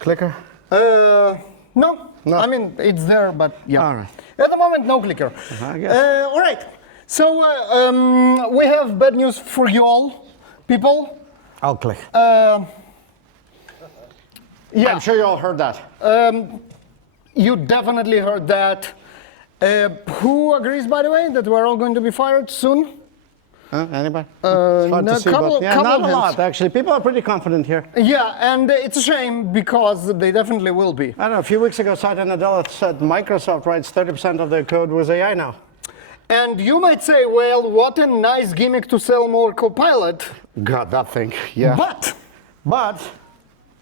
Clicker? No. I mean, it's there, but yeah. All right. At the moment, no clicker. I guess. All right. So we have bad news for you all, people. I'll click. Yeah. I'm sure you all heard that. You definitely heard that. Who agrees, by the way, that we're all going to be fired soon? Anybody? It's hard no, to see, couple- but yeah, couple not of a hands. lot, actually. People are pretty confident here. Yeah, and it's a shame because they definitely will be. I don't know, a few weeks ago, Satya Nadella said Microsoft writes 30% of their code with AI now. And you might say, well, what a nice gimmick to sell more Copilot. God, that thing, yeah. But,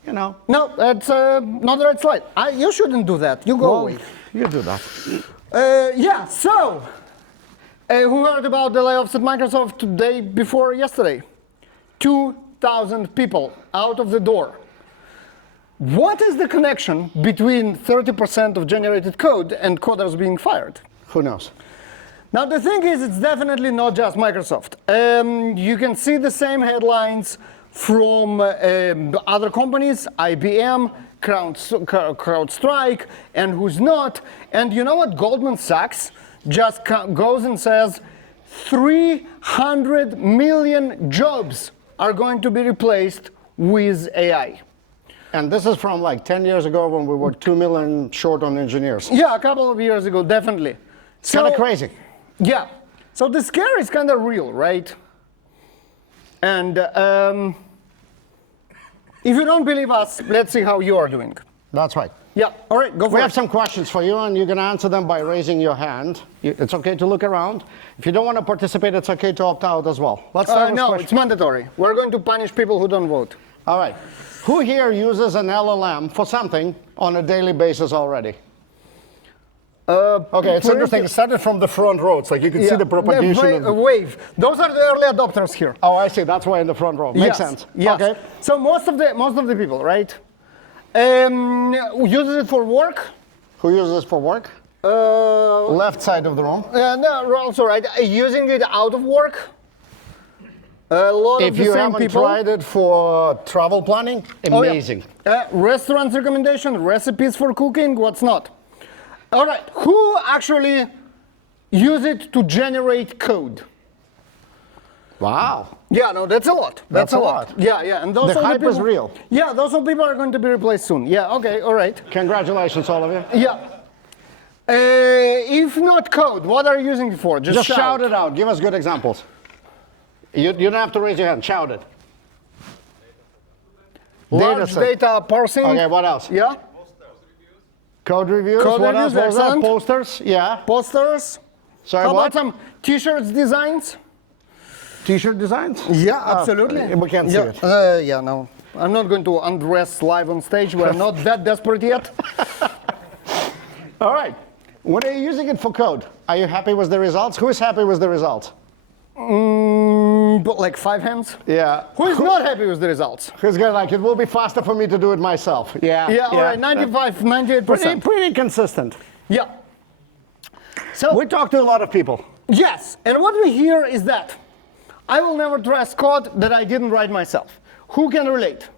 you know. No, that's not the right slide. You shouldn't do that. You go away. You do that. Yeah, so, who heard about the layoffs at Microsoft today before yesterday? 2,000 people out of the door. What is the connection between 30% of generated code and coders being fired? Who knows? Now the thing is, it's definitely not just Microsoft. You can see the same headlines from other companies, IBM, CrowdStrike, and who's not. And you know what? Goldman Sachs just goes and says 300 million jobs are going to be replaced with AI. And this is from like 10 years ago when we were 2 million short on engineers. Yeah, a couple of years ago, definitely. It's kind of crazy. Yeah. So the scare is kind of real, right? And if you don't believe us, let's see how you are doing. That's right. Yeah. All right, go for it. We have some questions for you, and you can answer them by raising your hand. It's okay to look around. If you don't want to participate, it's okay to opt out as well. Let's start with no, questions. it's mandatory. We're going to punish people who don't vote. All right. Who here uses an LLM for something on a daily basis already? Okay, it's interesting. It started from the front row. It's like you can see the propagation. Wave. Those are the early adopters here. Oh, I see. That's why in the front row. Makes sense. Yes. Okay. So most of the people, right, uses it for work. Who uses this for work? Left side of the room. No, also right. Using it out of work. A lot if of the you same haven't people. tried it for travel planning, amazing. Oh, yeah. Restaurants recommendation, recipes for cooking, what's not. All right, who actually use it to generate code? Wow. Yeah, no, that's a lot. That's a lot. Yeah, yeah, and those The hype is real. Yeah, those people are going to be replaced soon. Yeah, okay, all right. Congratulations, all of you. Yeah. If not code, what are you using it for? Just shout it out. Give us good examples. You don't have to raise your hand. Shout it. Large data parsing. Okay, what else? Yeah. Code reviews. What else was that? Posters. Yeah. Posters. Sorry, How what? about some T-shirts designs? T-shirt designs? Yeah, absolutely. We can't see it. Yeah, no. I'm not going to undress live on stage. We're not that desperate yet. All right. When are you using it for code? Are you happy with the results? Who is happy with the results? But like 5 hands? Yeah. Who is not happy with the results? Who's going like, it will be faster for me to do it myself. Yeah. Yeah, all right, 95, 98%. Pretty consistent. Yeah. So we talk to a lot of people. Yes, and what we hear is that I will never trust code that I didn't write myself. Who can relate?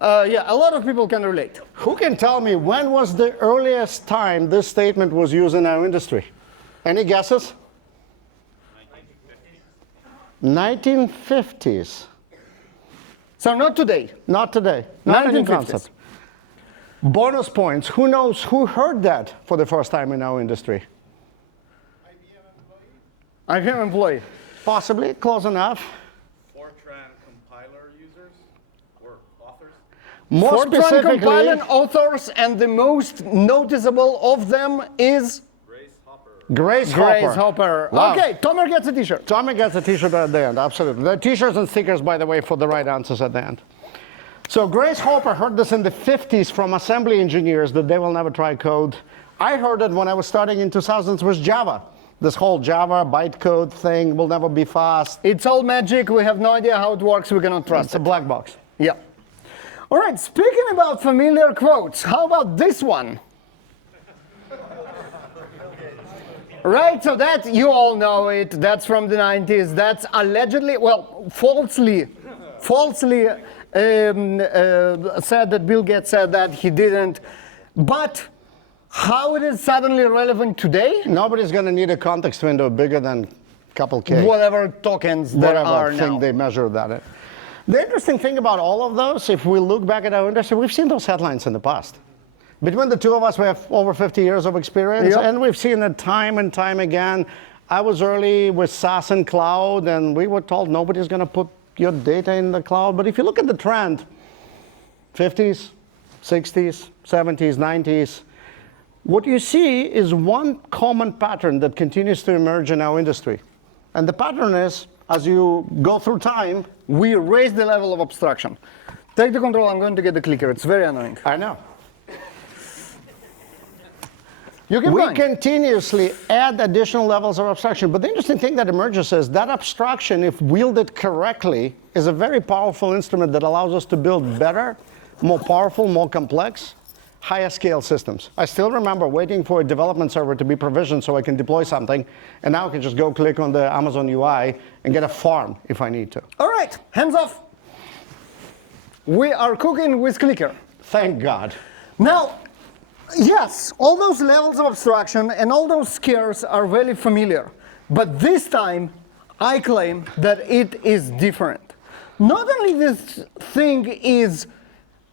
Yeah, a lot of people can relate. Who can tell me when was the earliest time this statement was used in our industry? Any guesses? 1950s. So not today. Not today. Not any 1950s. concept. Bonus points. Who knows who heard that for the first time in our industry? IBM employee. Possibly. Close enough. Fortran compiler users or authors? More Fortran specifically, compiler authors, and the most noticeable of them is Grace Hopper. Wow. Okay, Tomer gets a T-shirt. Tomer gets a T-shirt at the end, absolutely. There are T-shirts and stickers, by the way, for the right answers at the end. So Grace Hopper heard this in the 50s from assembly engineers that they will never try code. I heard it when I was starting in 2000s with Java. This whole Java bytecode thing will never be fast. It's all magic. We have no idea how it works. We cannot trust It's a black box. Yeah. All right, speaking about familiar quotes, how about this one? Right, so that, you all know it, that's from the 90s, that's allegedly, well, falsely said that Bill Gates said that he didn't. But how it is suddenly relevant today? Nobody's going to need a context window bigger than a couple K. Whatever tokens there are Whatever thing now. they measure that in. The interesting thing about all of those, if we look back at our industry, we've seen those headlines in the past. Between the two of us, we have over 50 years of experience, Yep. and we've seen it time and time again. I was early with SaaS and cloud, and we were told nobody's going to put your data in the cloud. But if you look at the trend, 50s, 60s, 70s, 90s, what you see is one common pattern that continues to emerge in our industry. And the pattern is, as you go through time, We raise the level of abstraction. Take the control, I'm going to get the clicker. It's very annoying. I know. You can We continuously add additional levels of abstraction. But the interesting thing that emerges is that abstraction, if wielded correctly, is a very powerful instrument that allows us to build better, more powerful, more complex, higher scale systems. I still remember waiting for a development server to be provisioned so I can deploy something, and now I can just go click on the Amazon UI and get a farm if I need to. All right, hands off. We are cooking with clicker. Thank God. Now, yes, all those levels of abstraction and all those scares are very familiar. But this time, I claim that it is different. Not only this thing is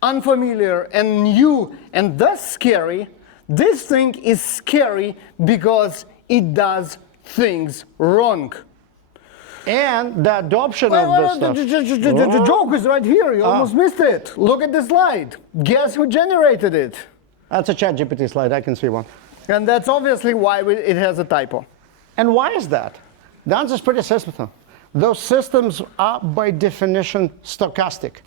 unfamiliar and new and thus scary, this thing is scary because it does things wrong. And the adoption Well, of well, this the stuff. joke is right here. You almost missed it. Look at the slide. Guess who generated it? That's a ChatGPT slide. I can see one. And that's obviously why it has a typo. And why is that? The answer is pretty simple. Those systems are, by definition, stochastic.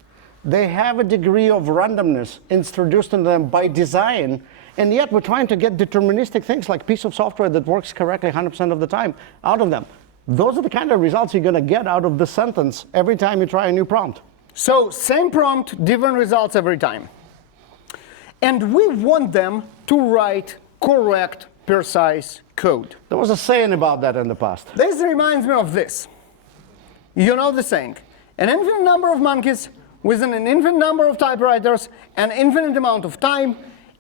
They have a degree of randomness introduced into them by design, and yet we're trying to get deterministic things like a piece of software that works correctly 100% of the time out of them. Those are the kind of results you're going to get out of the sentence every time you try a new prompt. So same prompt, different results every time. And we want them to write correct, precise code. There was a saying about that in the past. This reminds me of this. You know the saying, an infinite number of monkeys within an infinite number of typewriters and infinite amount of time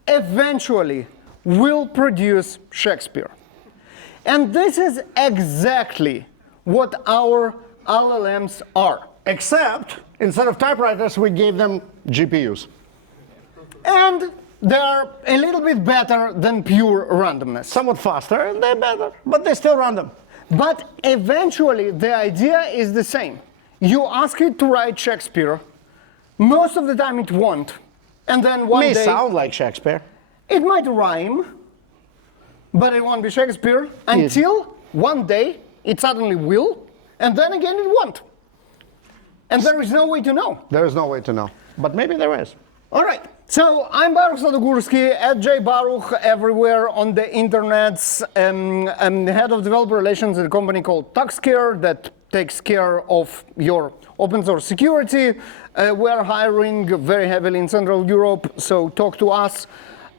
eventually will produce Shakespeare. And this is exactly what our LLMs are. Except, instead of typewriters, we gave them GPUs. And they're a little bit better than pure randomness. Somewhat faster, and they're better, but they're still random. But eventually, the idea is the same. You ask it to write Shakespeare, most of the time it won't. And then one May day, sound like Shakespeare. it might rhyme, but it won't be Shakespeare until one day it suddenly will, and then again it won't. And there is no way to know. There is no way to know, but maybe there is. All right, so I'm Baruch at @jbaruch everywhere on the internets. I'm the head of developer relations at a company called TuxCare that takes care of your open source security. We're hiring very heavily in Central Europe, so talk to us.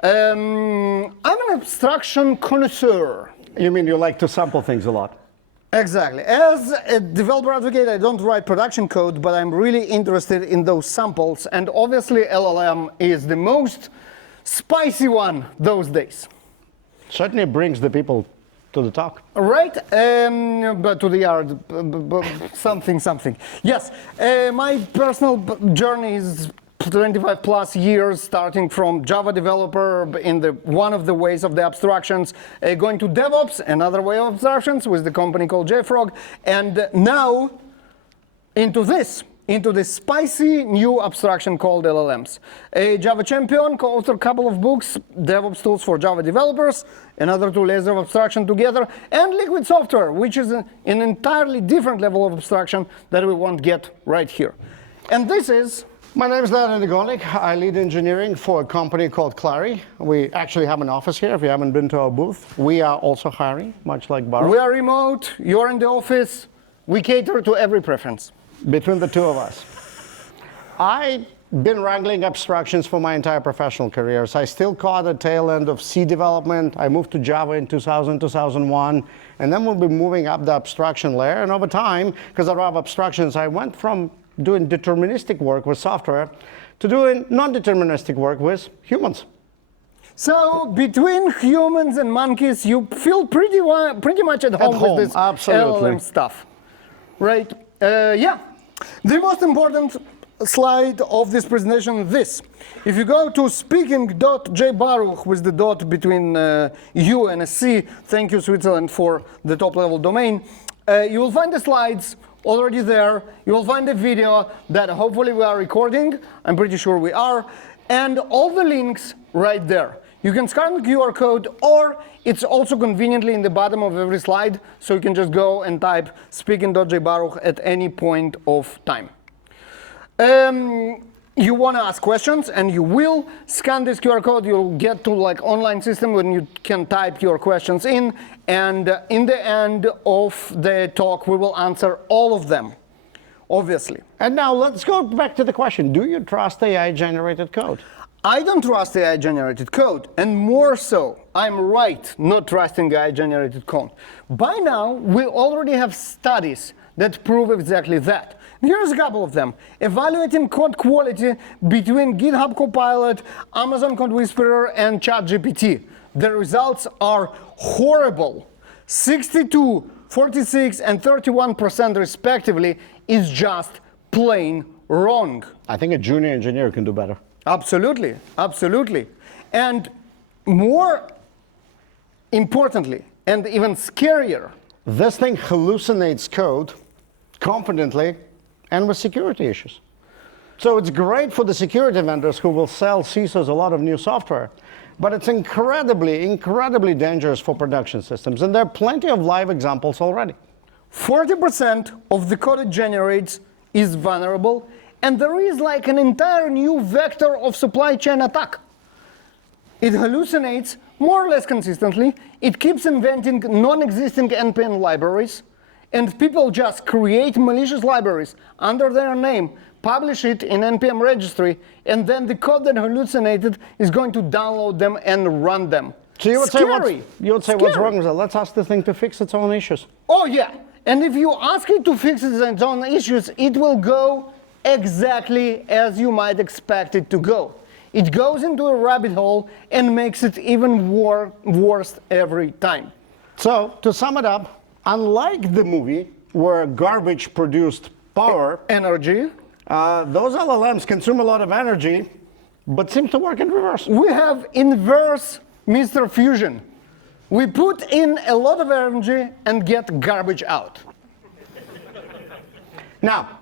I'm an abstraction connoisseur. You mean you like to sample things a lot? Exactly. As a developer advocate, I don't write production code, but I'm really interested in those samples. And obviously, LLM is the most spicy one those days. Certainly brings the people to the talk. Right? But to the yard, something. Yes, my personal journey is 25 plus years, starting from Java developer in one of the ways of the abstractions, going to DevOps, another way of abstractions with the company called JFrog, and now into this spicy new abstraction called LLMs. A Java champion, co-authored a couple of books, DevOps tools for Java developers, another two layers of abstraction together, and Liquid Software, which is an entirely different level of abstraction that we won't get right here. And this is... My name is Leonid. I lead engineering for a company called Clary. We actually have an office here if you haven't been to our booth. We are also hiring, much like Baruch. We are remote, you're in the office, we cater to every preference. Between the two of us. I've been wrangling abstractions for my entire professional career. So I still caught the tail end of C development. I moved to Java in 2000, 2001, and then we'll be moving up the abstraction layer. And over time, because I love abstractions, I went from doing deterministic work with software to doing non-deterministic work with humans. So between humans and monkeys, you feel pretty much at home with this absolutely. LLM stuff, right? Yeah. The most important slide of this presentation is this. If you go to speaking.jbaruch with the dot between U and a C, thank you Switzerland for the top level domain, you will find the slides already there. You will find a video that hopefully we are recording. I'm pretty sure we are. And all the links right there. You can scan the QR code, or it's also conveniently in the bottom of every slide, so you can just go and type speaking.jbaruch at any point of time. You want to ask questions, and you will scan this QR code. You'll get to like online system when you can type your questions in, and in the end of the talk, we will answer all of them, obviously. And now let's go back to the question: do you trust AI-generated code? I don't trust AI-generated code, and more so, I'm right not trusting AI-generated code. By now, we already have studies that prove exactly that. Here's a couple of them. Evaluating code quality between GitHub Copilot, Amazon Code Whisperer, and ChatGPT. The results are horrible. 62, 46, and 31% respectively is just plain wrong. I think a junior engineer can do better. Absolutely, absolutely. And more importantly, and even scarier, this thing hallucinates code confidently and with security issues. So it's great for the security vendors who will sell CISOs a lot of new software, but it's incredibly, incredibly dangerous for production systems. And there are plenty of live examples already. 40% of the code it generates is vulnerable, and there is like an entire new vector of supply chain attack. It hallucinates more or less consistently. It keeps inventing non-existing NPM libraries, and people just create malicious libraries under their name, publish it in NPM registry, and then the code that hallucinated is going to download them and run them. So you would Scary. say, what's wrong with that? Let's ask the thing to fix its own issues. Oh yeah, and if you ask it to fix its own issues, it will go exactly as you might expect it to go. It goes into a rabbit hole and makes it even worse every time. So to sum it up, unlike the movie where garbage produced power, Energy. those LLMs consume a lot of energy, but seem to work in reverse. We have inverse Mr. Fusion. We put in a lot of energy and get garbage out. Now,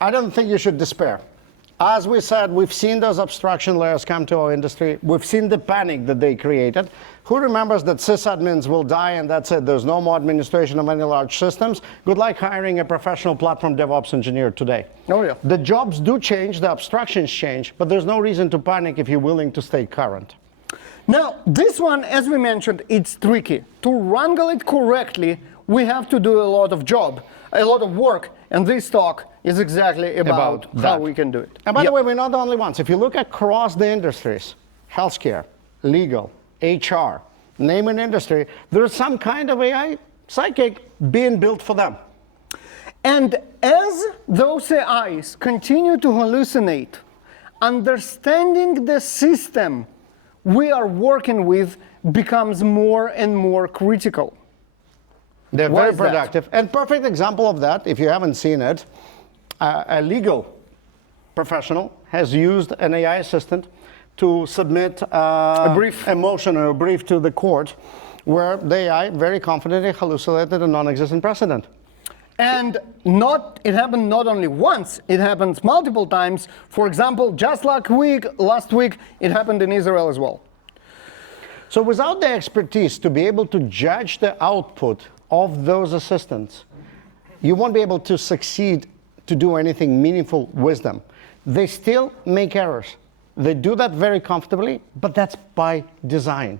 I don't think you should despair. As we said, we've seen those abstraction layers come to our industry. We've seen the panic that they created. Who remembers that sysadmins will die and that's it? There's no more administration of any large systems. Good luck hiring a professional platform DevOps engineer today. Oh, yeah. The jobs do change, the abstractions change, but there's no reason to panic if you're willing to stay current. Now, this one, as we mentioned, it's tricky. To wrangle it correctly, we have to do a lot of work, and this talk is exactly about how we can do it. And by the way, we're not the only ones. If you look across the industries, healthcare, legal, HR, name an industry, there's some kind of AI psychic being built for them. And as those AIs continue to hallucinate, understanding the system we are working with becomes more and more critical. They're Why very is that? productive. And perfect example of that, if you haven't seen it, a legal professional has used an AI assistant to submit a motion or a brief to the court where the AI very confidently hallucinated a non-existent precedent. And it happened not only once, it happens multiple times. For example, just last week, it happened in Israel as well. So without the expertise to be able to judge the output of those assistants, you won't be able to succeed to do anything meaningful with them. They still make errors. They do that very comfortably, but that's by design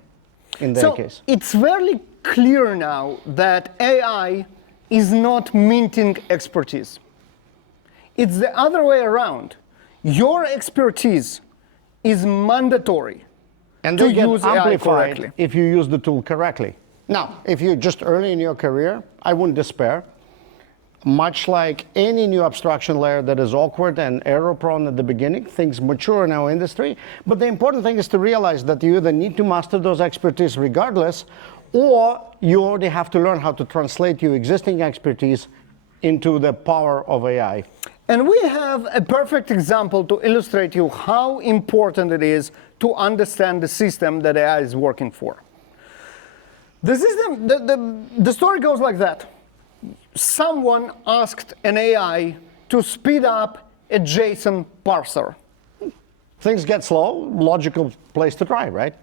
in their case. So it's very clear now that AI is not minting expertise. It's the other way around. Your expertise is mandatory And to they get use AI correctly. amplified if you use the tool correctly. Now, if you're just early in your career, I wouldn't despair. much like any new abstraction layer that is awkward and error-prone at the beginning. Things mature in our industry. But the important thing is to realize that you either need to master those expertise regardless, or you already have to learn how to translate your existing expertise into the power of AI. And we have a perfect example to illustrate you how important it is to understand the system that AI is working for. The system, the story goes like that. Someone asked an AI to speed up a JSON parser. Things get slow, logical place to try, right?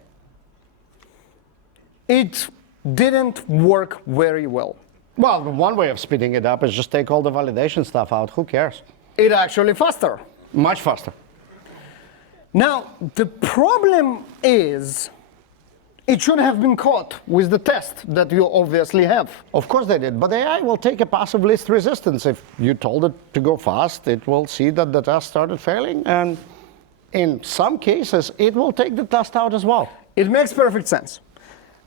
It didn't work very well. Well, one way of speeding it up is just take all the validation stuff out. Who cares? It actually faster. Much faster. Now, the problem is it should have been caught with the test that you obviously have. Of course they did, but AI will take a passive least resistance. If you told it to go fast, it will see that the test started failing, and in some cases, it will take the test out as well. It makes perfect sense.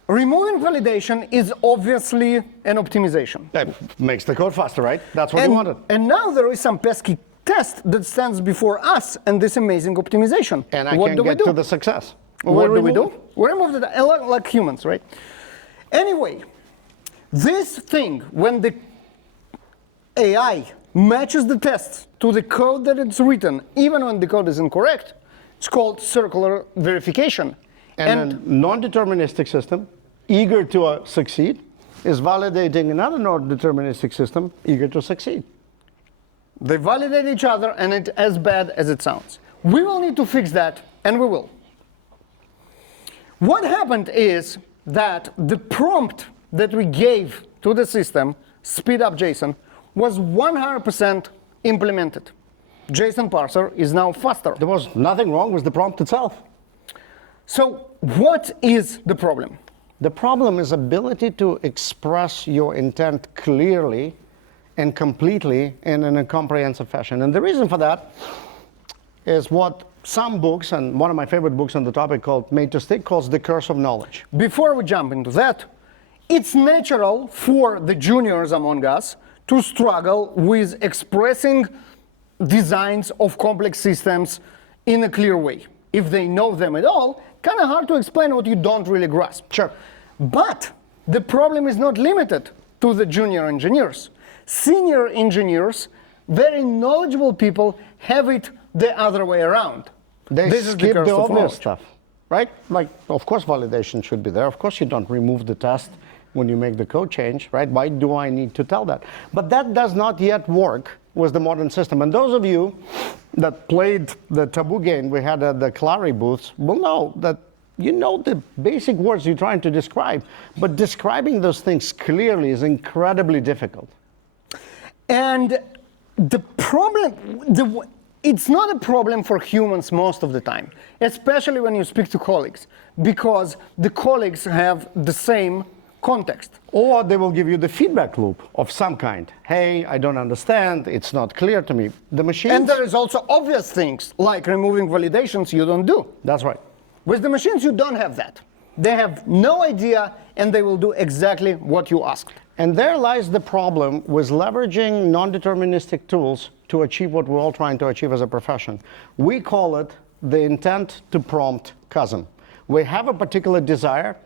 Removing validation is obviously an optimization. That makes the code faster, right? That's what you wanted. And now there is some pesky test that stands before us and this amazing optimization. And I what can do we get do? to the success. What do we do? We remove the like humans, right? Anyway, this thing, when the AI matches the tests to the code that it's written, even when the code is incorrect, it's called circular verification. And a non-deterministic system, eager to succeed, is validating another non-deterministic system, eager to succeed. They validate each other, and it's as bad as it sounds. We will need to fix that, and we will. What happened is that the prompt that we gave to the system, speed up JSON, was 100% implemented. JSON parser is now faster. There was nothing wrong with the prompt itself. So what is the problem? The problem is ability to express your intent clearly and completely and in a comprehensive fashion. And the reason for that is what some books, and one of my favorite books on the topic called Made to Stick, calls the curse of knowledge. Before we jump into that, it's natural for the juniors among us to struggle with expressing designs of complex systems in a clear way. If they know them at all, kind of hard to explain what you don't really grasp. Sure. But the problem is not limited to the junior engineers. Senior engineers, very knowledgeable people, have it the other way around. They skip the obvious knowledge. stuff, right? Like, of course, validation should be there. Of course, you don't remove the test when you make the code change, right? Why do I need to tell that? But that does not yet work with the modern system. And those of you that played the taboo game we had at the Clary booths will know that you know the basic words you're trying to describe, but describing those things clearly is incredibly difficult. And the problem, it's not a problem for humans most of the time, especially when you speak to colleagues, because the colleagues have the same context. Or they will give you the feedback loop of some kind. Hey, I don't understand, it's not clear to me. The machines... And there is also obvious things, like removing validations you don't do. That's right. With the machines, you don't have that. They have no idea, and they will do exactly what you asked. And there lies the problem with leveraging non-deterministic tools to achieve what we're all trying to achieve as a profession. We call it the intent to prompt chasm. We have a particular desire,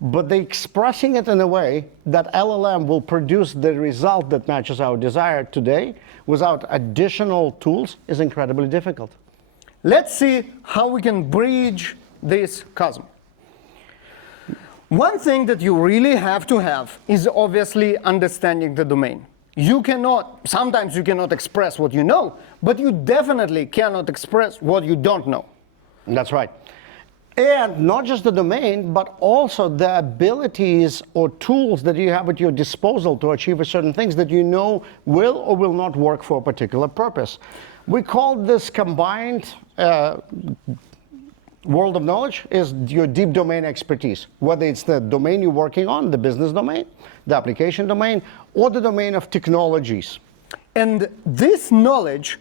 but the expressing it in a way that LLM will produce the result that matches our desire today without additional tools is incredibly difficult. Let's see how we can bridge this chasm. One thing that you really have to have is obviously understanding the domain. Sometimes you cannot express what you know, but you definitely cannot express what you don't know. That's right. And not just the domain, but also the abilities or tools that you have at your disposal to achieve certain things that you know will or will not work for a particular purpose. We call this combined world of knowledge is your deep domain expertise, whether it's the domain you're working on, the business domain, the application domain, or the domain of technologies. And this knowledge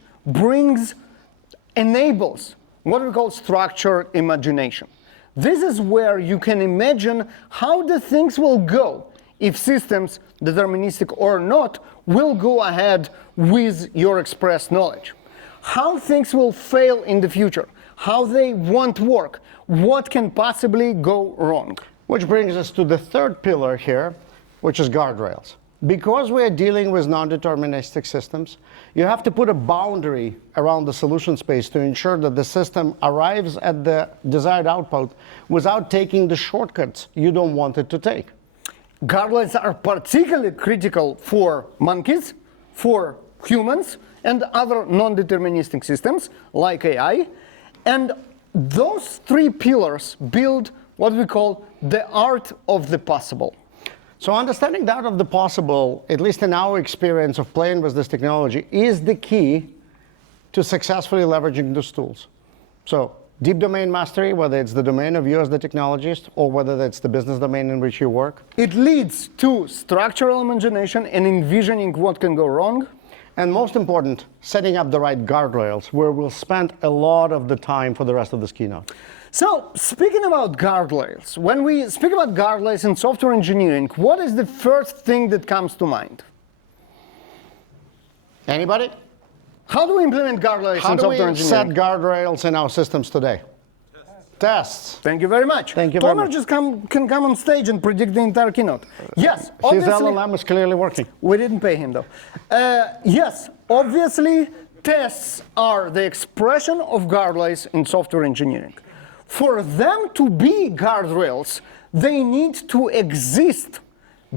enables what we call structured imagination. This is where you can imagine how the things will go if systems, deterministic or not, will go ahead with your express knowledge. How things will fail in the future, how they won't work, what can possibly go wrong. Which brings us to the third pillar here, which is guardrails. Because we are dealing with non-deterministic systems, you have to put a boundary around the solution space to ensure that the system arrives at the desired output without taking the shortcuts you don't want it to take. Guardrails are particularly critical for monkeys, for humans, and other non-deterministic systems like AI. And those three pillars build what we call the art of the possible. So understanding the art of the possible, at least in our experience of playing with this technology, is the key to successfully leveraging those tools. So deep domain mastery, whether it's the domain of you as the technologist or whether that's the business domain in which you work. It leads to structural imagination and envisioning what can go wrong. And most important, setting up the right guardrails, where we'll spend a lot of the time for the rest of this keynote. So, speaking about guardrails, when we speak about guardrails in software engineering, what is the first thing that comes to mind? Anybody? How do we implement guardrails How in do software we set engineering? guardrails in our systems today? Tests. Thank you very much. Thank you very Tomer much. just can come on stage and predict the entire keynote. Yes, His obviously. LLM is clearly working. We didn't pay him though. Yes, obviously, tests are the expression of guardrails in software engineering. For them to be guardrails, they need to exist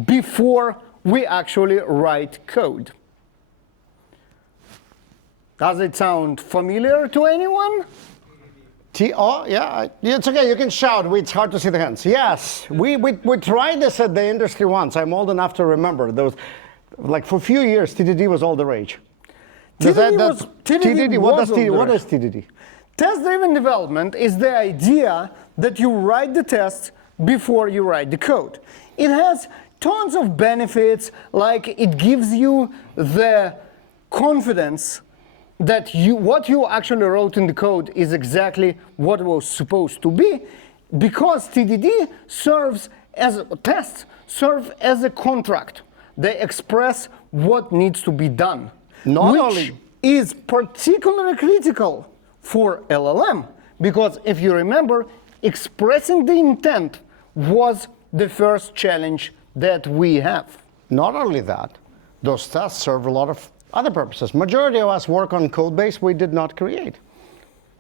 before we actually write code. Does it sound familiar to anyone? Oh, yeah, it's okay, you can shout, it's hard to see the hands. Yes, we tried this at the industry once. I'm old enough to remember. Those, like for a few years, TDD was all the rage. TDD What was what is TDD? Test-driven development is the idea that you write the tests before you write the code. It has tons of benefits, like it gives you the confidence that what you actually wrote in the code is exactly what it was supposed to be, because TDD tests serve as a contract. They express what needs to be done, which is particularly critical for LLM, because if you remember, expressing the intent was the first challenge that we have. Not only that, those tests serve a lot of other purposes. Majority of us work on code base we did not create.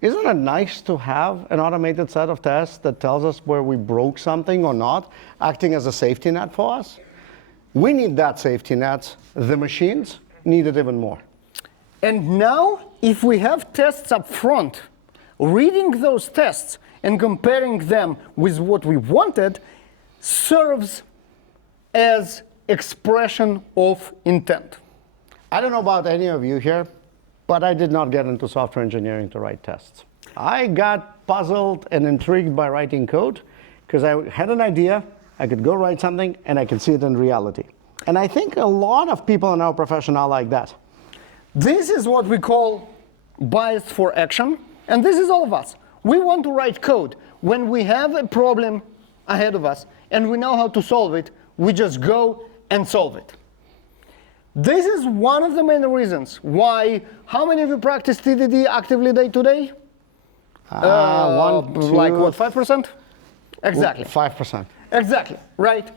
Isn't it nice to have an automated set of tests that tells us where we broke something or not, acting as a safety net for us? We need that safety net. The machines need it even more. And now, if we have tests up front, reading those tests and comparing them with what we wanted serves as expression of intent. I don't know about any of you here, but I did not get into software engineering to write tests. I got puzzled and intrigued by writing code because I had an idea, I could go write something, and I could see it in reality. And I think a lot of people in our profession are like that. This is what we call bias for action, and this is all of us. We want to write code. When we have a problem ahead of us and we know how to solve it, we just go and solve it. This is one of the main reasons why, how many of you practice TDD actively day to day? Like what, 5%? Exactly. 5%. Exactly, right?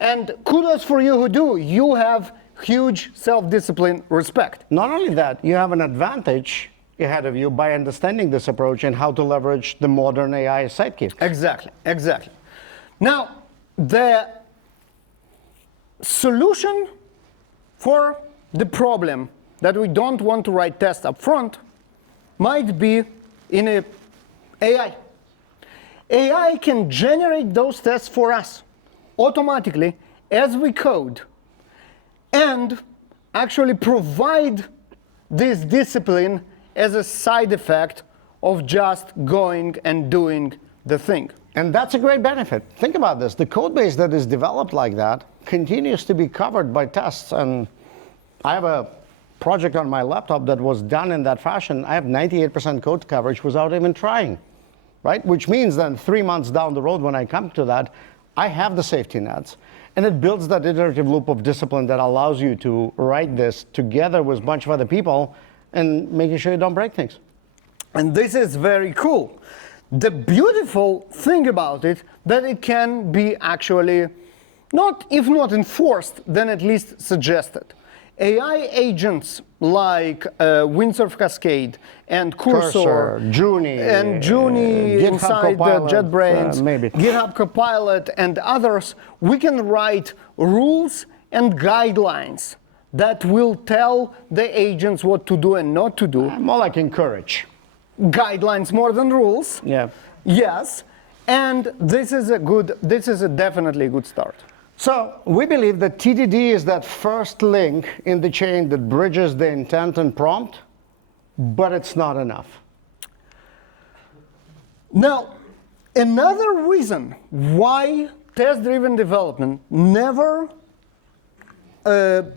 And kudos for you who do. You have huge self-discipline, respect. Not only that, you have an advantage ahead of you by understanding this approach and how to leverage the modern AI sidekick. Exactly, exactly. Now, the solution for the problem that we don't want to write tests up front might be in AI. AI can generate those tests for us automatically as we code and actually provide this discipline as a side effect of just going and doing the thing. And that's a great benefit. Think about this. The code base that is developed like that continues to be covered by tests. And I have a project on my laptop that was done in that fashion. I have 98% code coverage without even trying, right? Which means then 3 months down the road when I come to that, I have the safety nets. And it builds that iterative loop of discipline that allows you to write this together with a bunch of other people and making sure you don't break things. And this is very cool. The beautiful thing about it, that it can be actually, if not enforced, then at least suggested. AI agents like Windsurf Cascade and Cursor, Junie, inside Copilot, JetBrains, maybe. GitHub Copilot, and others, we can write rules and guidelines that will tell the agents what to do and not to do. More like encourage. Guidelines more than rules. Yeah. Yes, and this is definitely a good start. So we believe that TDD is that first link in the chain that bridges the intent and prompt, but it's not enough. Now, another reason why test-driven development never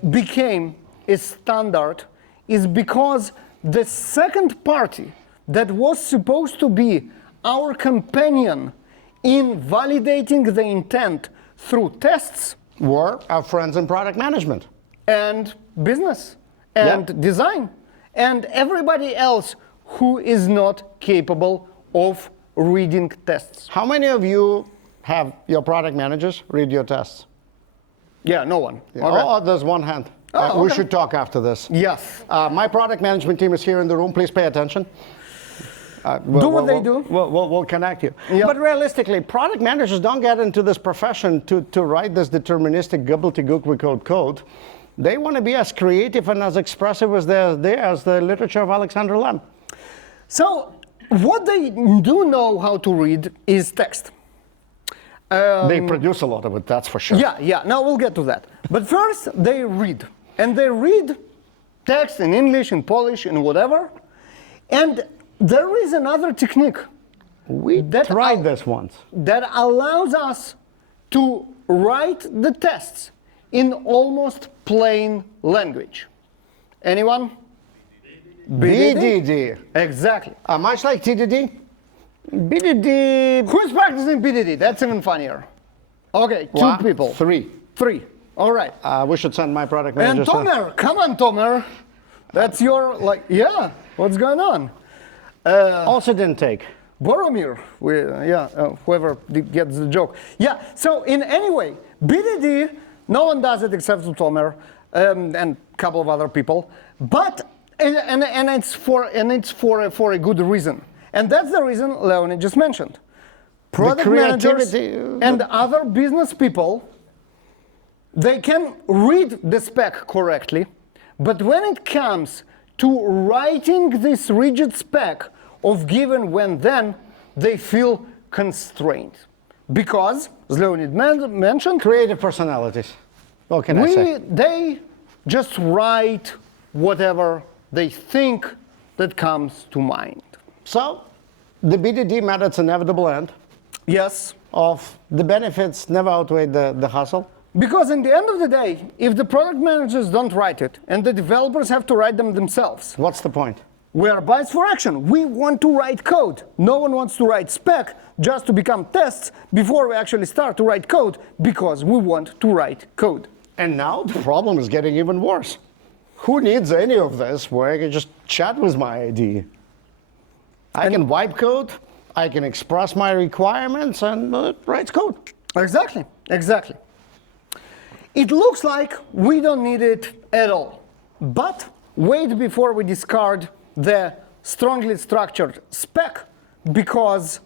became a standard is because the second party that was supposed to be our companion in validating the intent through tests Were our friends in product management. and business and design and everybody else who is not capable of reading tests. How many of you have your product managers read your tests? Yeah, no one. Oh, there's one hand. Oh, We okay. should talk after this. Yes. My product management team is here in the room. Please pay attention. Do what they do. We'll connect you. Yeah. But realistically, product managers don't get into this profession to write this deterministic gobbledygook we call code. They want to be as creative and as expressive as the literature of Alexander Lem. So what they do know how to read is text. They produce a lot of it, that's for sure. Yeah, now we'll get to that. But first, they read. And they read text in English, in Polish, in whatever. And there is another technique. We tried this once. That allows us to write the tests in almost plain language. Anyone? BDD. Exactly. Much like TDD. BDD. Who's practicing BDD? That's even funnier. Okay, two people. Three. All right. We should send my product And manager. Tomer, come on, Tomer. That's your, what's going on? Also didn't take. Boromir, whoever gets the joke. Yeah, so in any way, BDD, no one does it except for Tomer and a couple of other people, but, and it's for a good reason. And that's the reason Leonid just mentioned. Product managers and other business people, they can read the spec correctly, but when it comes to writing this rigid spec of given, when, then, they feel constrained. Because, as Leonid mentioned, Creative personalities. What can I say? They just write whatever they think that comes to mind. So, the BDD met its inevitable end Yes. of the benefits never outweigh the hustle. Because in the end of the day, if the product managers don't write it, and the developers have to write them themselves, What's the point? we are biased for action. We want to write code. No one wants to write spec just to become tests before we actually start to write code, because we want to write code. And now the problem is getting even worse. Who needs any of this where I can just chat with my IDE? I can wipe code, I can express my requirements, and it writes code. Exactly. It looks like we don't need it at all. But wait before we discard the strongly structured spec, because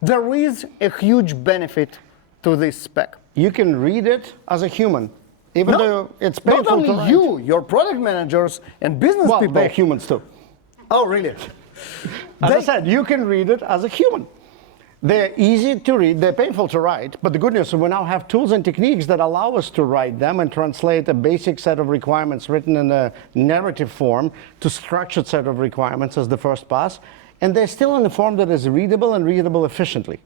there is a huge benefit to this spec. You can read it as a human, even though it's painful Not only to write. you, your product managers and business Well, people. they're humans too. Oh, really? As I said, you can read it as a human. They're easy to read, they're painful to write, but the good news is we now have tools and techniques that allow us to write them and translate a basic set of requirements written in a narrative form to structured set of requirements as the first pass, and they're still in a form that is readable and readable efficiently.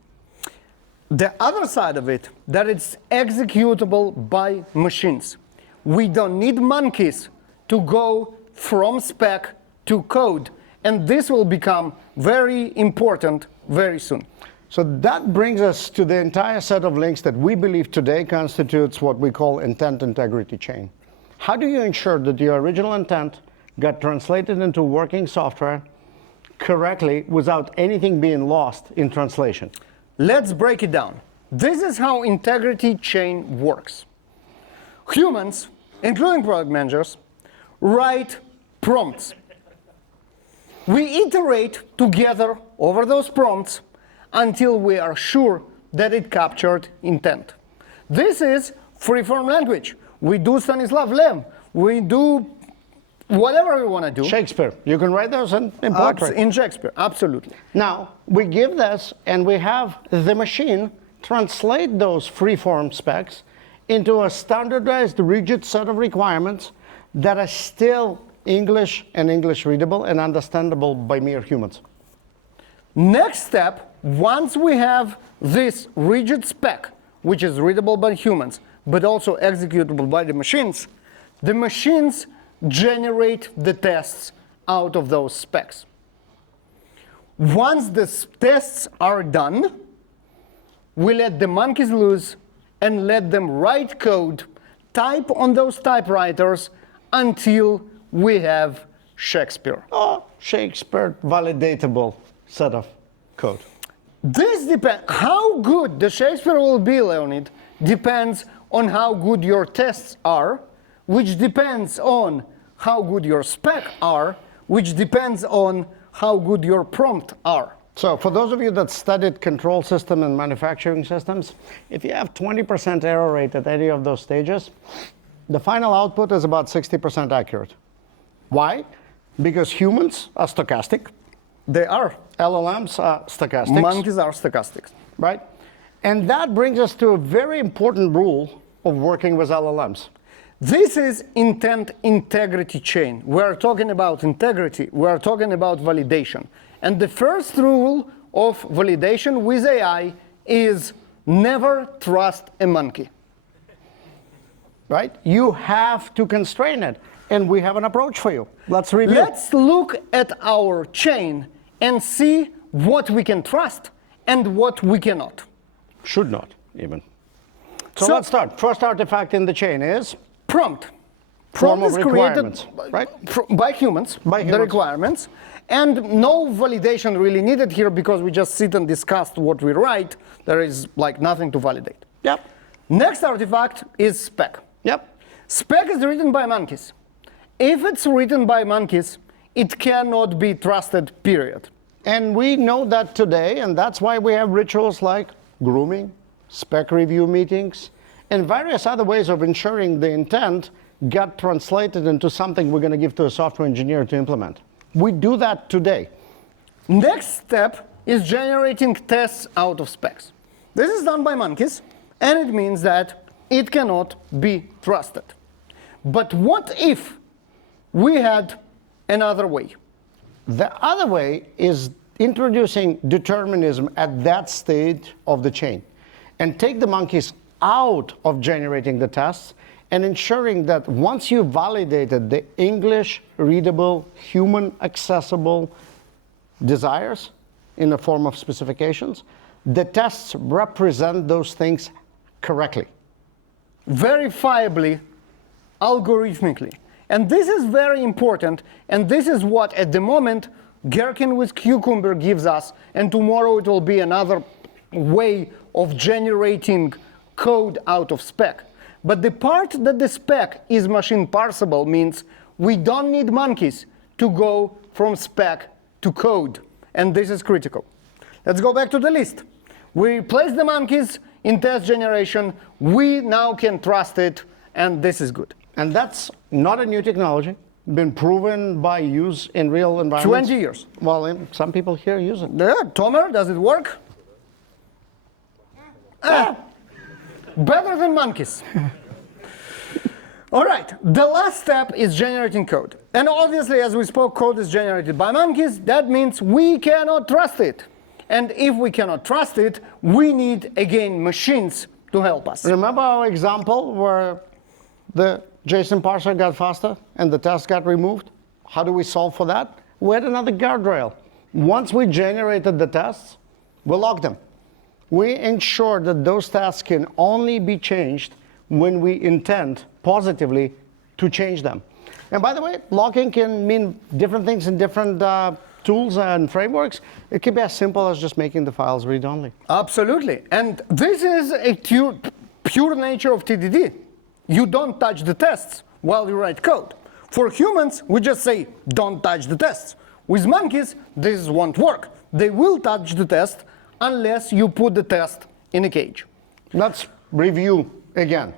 The other side of it, that it's executable by machines. We don't need monkeys to go from spec to code, and this will become very important very soon. So that brings us to the entire set of links that we believe today constitutes what we call intent integrity chain. How do you ensure that your original intent got translated into working software correctly without anything being lost in translation? Let's break it down. This is how integrity chain works. Humans, including product managers, write prompts. We iterate together over those prompts until we are sure that it captured intent. This is free-form language. We do Stanislav Lem. We do whatever we want to do. Shakespeare. You can write those in poetry. In Shakespeare, absolutely. Now, we give this, and we have the machine translate those free-form specs into a standardized, rigid set of requirements that are still English and English readable and understandable by mere humans. Next step, once we have this rigid spec, which is readable by humans, but also executable by the machines generate the tests out of those specs. Once the tests are done, we let the monkeys loose and let them write code, type on those typewriters until we have Shakespeare. Or Shakespeare validatable set of code. This depends. How good the Shakespeare will be, Leonid, depends on how good your tests are, which depends on how good your spec are, which depends on how good your prompt are. So for those of you that studied control system and manufacturing systems, if you have 20% error rate at any of those stages, the final output is about 60% accurate. Why? Because humans are stochastic. They are. LLMs are stochastics. Monkeys are stochastics. Right? And that brings us to a very important rule of working with LLMs. This is intent integrity chain. We're talking about integrity. We're talking about validation. And the first rule of validation with AI is never trust a monkey. Right? You have to constrain it. And we have an approach for you. Let's review. Let's look at our chain and see what we can trust and what we cannot. Should not, even. So let's start. First artifact in the chain is? Prompt. Form Prompt of is requirements, created right? By humans, By the humans. requirements. And no validation really needed here because we just sit and discuss what we write. There is like nothing to validate. Yep. Next artifact is spec. Yep. Spec is written by monkeys. If it's written by monkeys, it cannot be trusted, period. And we know that today, and that's why we have rituals like grooming, spec review meetings, and various other ways of ensuring the intent got translated into something we're going to give to a software engineer to implement. We do that today. Next step is generating tests out of specs. This is done by monkeys, and it means that it cannot be trusted. But what if we had another way? The other way is introducing determinism at that stage of the chain and take the monkeys out of generating the tests and ensuring that once you validated the English readable, human accessible desires in the form of specifications, the tests represent those things correctly. Verifiably, algorithmically. And this is very important, and this is what, at the moment, Gherkin with Cucumber gives us, and tomorrow it will be another way of generating code out of spec. But the part that the spec is machine parsable means we don't need monkeys to go from spec to code, and this is critical. Let's go back to the list. We replace the monkeys in test generation. We now can trust it, and this is good. And that's not a new technology, been proven by use in real environments. 20 years. Well, some people here use it. Yeah, Tomer, does it work? Better than monkeys. All right, the last step is generating code. And obviously, as we spoke, code is generated by monkeys. That means we cannot trust it. And if we cannot trust it, we need, again, machines to help us. Remember our example where the JSON parser got faster and the test got removed? How do we solve for that? We had another guardrail. Once we generated the tests, we logged them. we ensure that those tests can only be changed when we intend positively to change them. And by the way, locking can mean different things in different tools and frameworks. It can be as simple as just making the files read-only. Absolutely. And this is a pure nature of TDD. You don't touch the tests while you write code. For humans, we just say, don't touch the tests. With monkeys, this won't work. They will touch the test unless you put the test in a cage. Let's review again.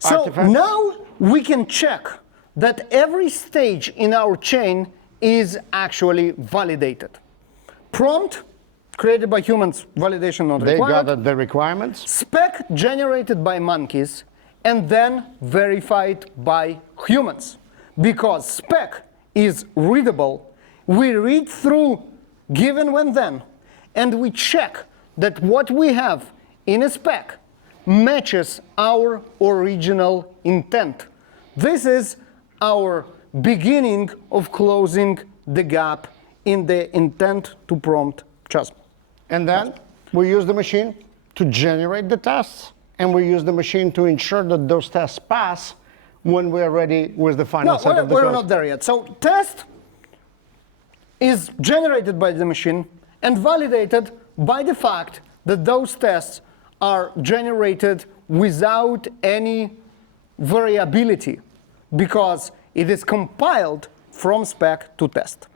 So Artifacts. now we can check that every stage in our chain is actually validated. Prompt, created by humans, validation not They required. gathered the requirements. Spec, generated by monkeys, and then verified by humans. Because spec is readable, we read through given when then, and we check that what we have in a spec matches our original intent. This is our beginning of closing the gap in the intent to prompt chasm. And then we use the machine to generate the tests, and we use the machine to ensure that those tests pass when we are ready with the final set of the we're code. not there yet. So test is generated by the machine and validated by the fact that those tests are generated without any variability, because it is compiled from spec to test.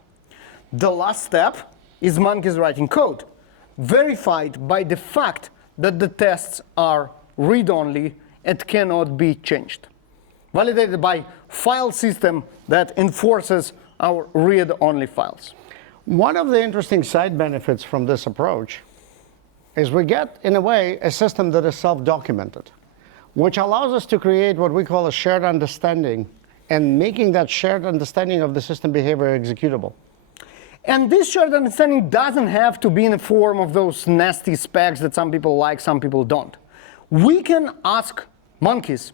The last step is monkeys writing code, verified by the fact that the tests are read-only and cannot be changed. Validated by file system that enforces our read-only files. One of the interesting side benefits from this approach is we get, in a way, a system that is self-documented, which allows us to create what we call a shared understanding, and making that shared understanding of the system behavior executable. And this shared understanding doesn't have to be in the form of those nasty specs that some people like, some people don't. We can ask monkeys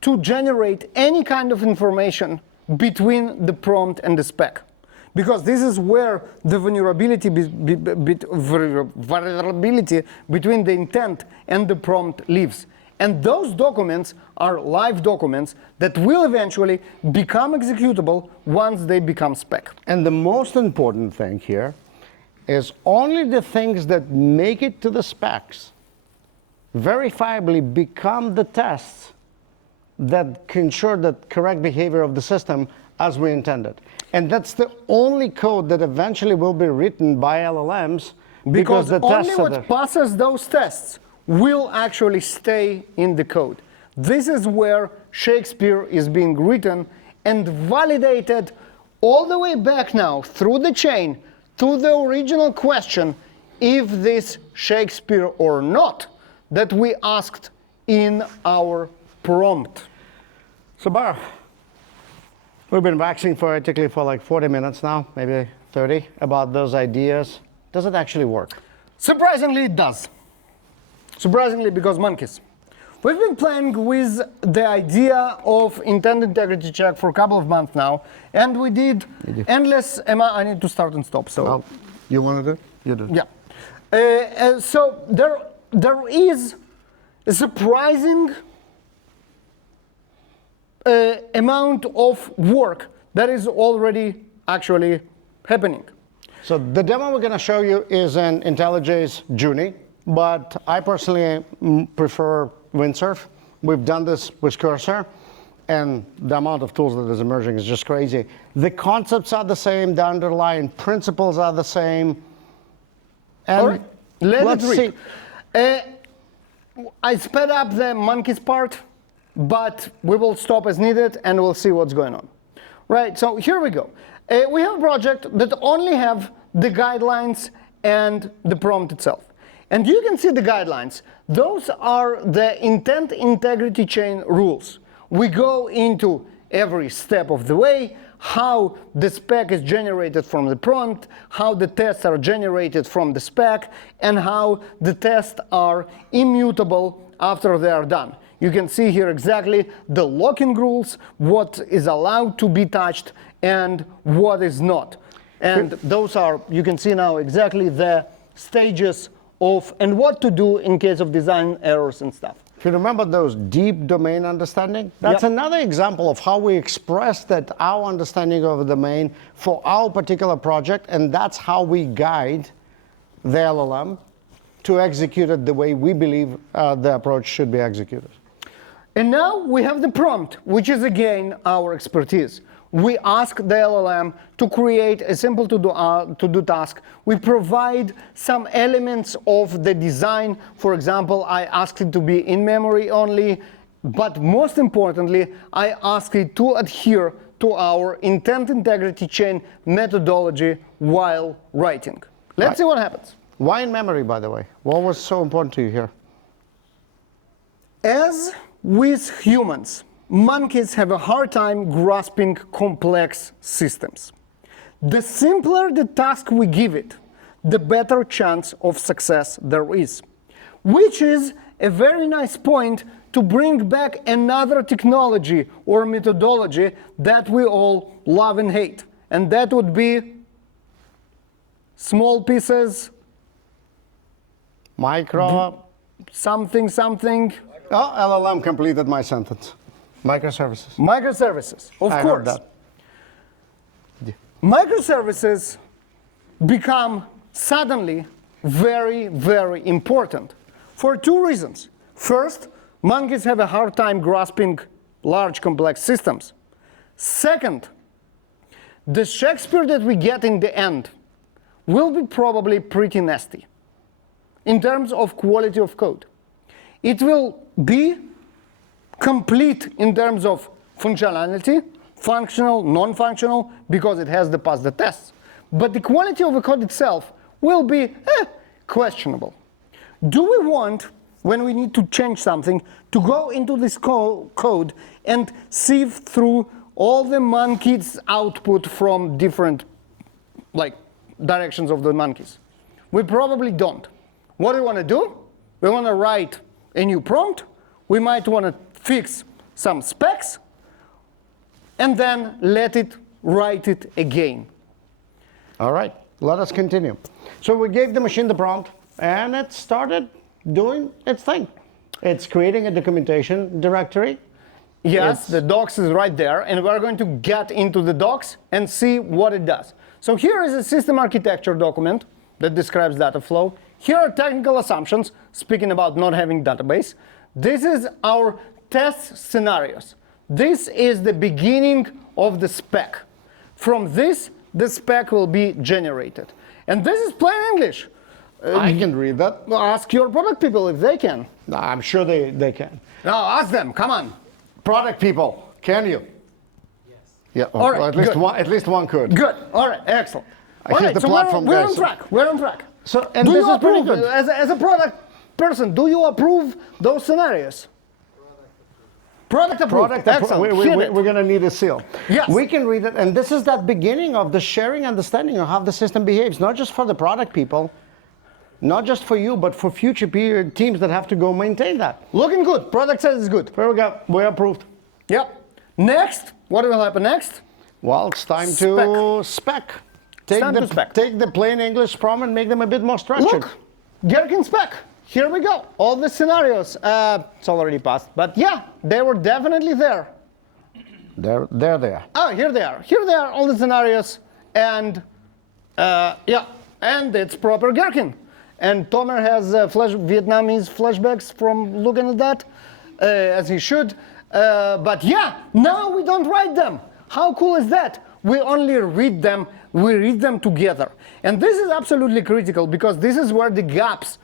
to generate any kind of information between the prompt and the spec, because this is where the vulnerability between the intent and the prompt lives. And those documents are live documents that will eventually become executable once they become spec. And the most important thing here is only the things that make it to the specs verifiably become the tests that can ensure the correct behavior of the system as we intended. And that's the only code that eventually will be written by LLMs, because the only tests are there. what passes those tests will actually stay in the code. This is where Shakespeare is being written and validated all the way back now through the chain to the original question, if this Shakespeare or not, that we asked in our prompt. So Baruch, we've been waxing theoretically for like 40 minutes now, maybe 30, about those ideas. Does it actually work? Surprisingly, it does. Surprisingly, because monkeys. We've been playing with the idea of intent integrity check for a couple of months now, and we did endless amount. I need to start and stop. So, Oh, you want to do it? You do. Yeah. So there is a surprising amount of work that is already actually happening. So the demo we're going to show you is an IntelliJ's Junie, but I personally prefer Windsurf. We've done this with Cursor, and the amount of tools that is emerging is just crazy. The concepts are the same, the underlying principles are the same. And All right, let's see. I sped up the monkeys part, but we will stop as needed and we'll see what's going on. Right, so here we go. We have a project that only have the guidelines and the prompt itself. And you can see the guidelines. Those are the intent integrity chain rules. We go into every step of the way, how the spec is generated from the prompt, how the tests are generated from the spec, and how the tests are immutable after they are done. You can see here exactly the locking rules, what is allowed to be touched and what is not. And those are, you can see now exactly the stages of and what to do in case of design errors and stuff. If you remember those deep domain understanding, that's Yep. another example of how we express that our understanding of the domain for our particular project, and that's how we guide the LLM to execute it the way we believe the approach should be executed. And now we have the prompt, which is again our expertise. We ask the LLM to create a simple to-do task. We provide some elements of the design. For example, I asked it to be in memory only, but most importantly, I asked it to adhere to our intent integrity chain methodology while writing. Let's see what happens. Why in memory, by the way? What was so important to you here? As with humans, monkeys have a hard time grasping complex systems. The simpler the task we give it, the better chance of success there is. Which is a very nice point to bring back another technology or methodology that we all love and hate. And that would be small pieces, Micro. something. Oh, LLM completed my sentence. Microservices. Microservices, of I course. heard that. Microservices become suddenly very, very important for two reasons. First, monkeys have a hard time grasping large complex systems. Second, the Shakespeare that we get in the end will be probably pretty nasty in terms of quality of code. It will be complete in terms of functionality, functional, non-functional, because it has to pass the tests. But the quality of the code itself will be questionable. Do we want, when we need to change something, to go into this code and sieve through all the monkeys' output from different directions of the monkeys? We probably don't. What do we want to do? We want to write a new prompt. We might want to fix some specs, and then let it write it again. All right, let us continue. So we gave the machine the prompt, and it started doing its thing. It's creating a documentation directory. Yes, the docs is right there, and we're going to get into the docs and see what it does. So here is a system architecture document that describes data flow. Here are technical assumptions, speaking about not having database. This is our test scenarios. This is the beginning of the spec. From this, the spec will be generated. And this is plain English. I can read that. Ask your product people if they can. No, I'm sure they can. No, ask them, come on. Product people, can you? Yes. Yeah, All right, at least one could. Good, all right, excellent. Here's All right, the so platform, we're guys. on track, we're on track. So, and Do this you is pretty approve, good. as a product person, do you approve those scenarios? Product approved. Excellent. Hit it. We're going to need a seal. Yes. We can read it, and this is that beginning of the sharing understanding of how the system behaves, not just for the product people, not just for you, but for future teams that have to go maintain that. Looking good. Product says it's good. There we go. We're approved. Yep. Next, what will happen next? Well, it's time to spec. Take time the, to spec. Take the plain English prompt and make them a bit more structured. Look, Gherkin spec. Here we go. All the scenarios. It's already passed, but yeah, they were definitely there. They're there. Oh, here they are. Here they are, all the scenarios, and yeah, and it's proper Gherkin. And Tomer has Vietnamese flashbacks from looking at that, as he should. But yeah, now we don't write them. How cool is that? We only read them. We read them together. And this is absolutely critical because this is where the gaps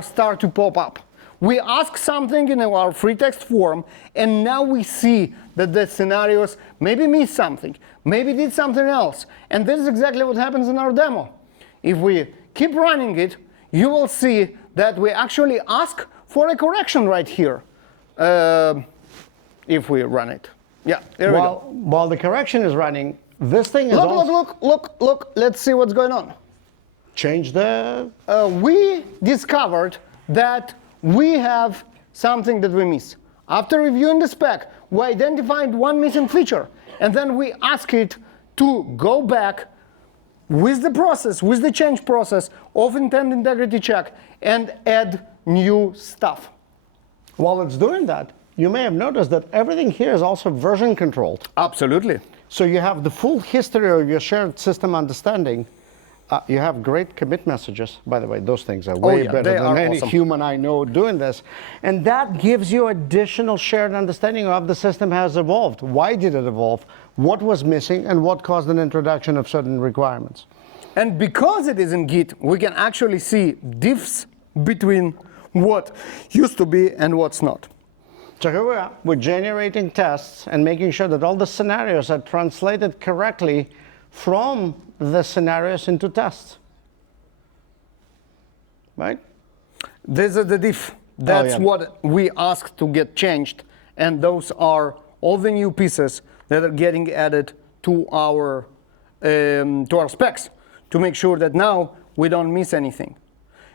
start to pop up. We ask something in our free text form, and now we see that the scenarios maybe missed something, maybe did something else. And this is exactly what happens in our demo. If we keep running it, you will see that we actually ask for a correction right here. If we run it. Yeah, there we go. While the correction is running, this thing is Look, let's see what's going on. Change the... We discovered that we have something that we miss. After reviewing the spec, we identified one missing feature, and then we asked it to go back, with the process, with the change process of intent integrity check, and add new stuff. While it's doing that, you may have noticed that everything here is also version controlled. Absolutely. So you have the full history of your shared system understanding. You have great commit messages, by the way. Those things are way better than any human I know doing this. And that gives you additional shared understanding of the system has evolved. Why did it evolve? What was missing? And what caused an introduction of certain requirements? And because it is in Git, we can actually see diffs between what used to be and what's not. So here we are. We're generating tests and making sure that all the scenarios are translated correctly from the scenarios into tests. Right? This is the diff. That's what we asked to get changed. And those are all the new pieces that are getting added to our specs to make sure that now we don't miss anything.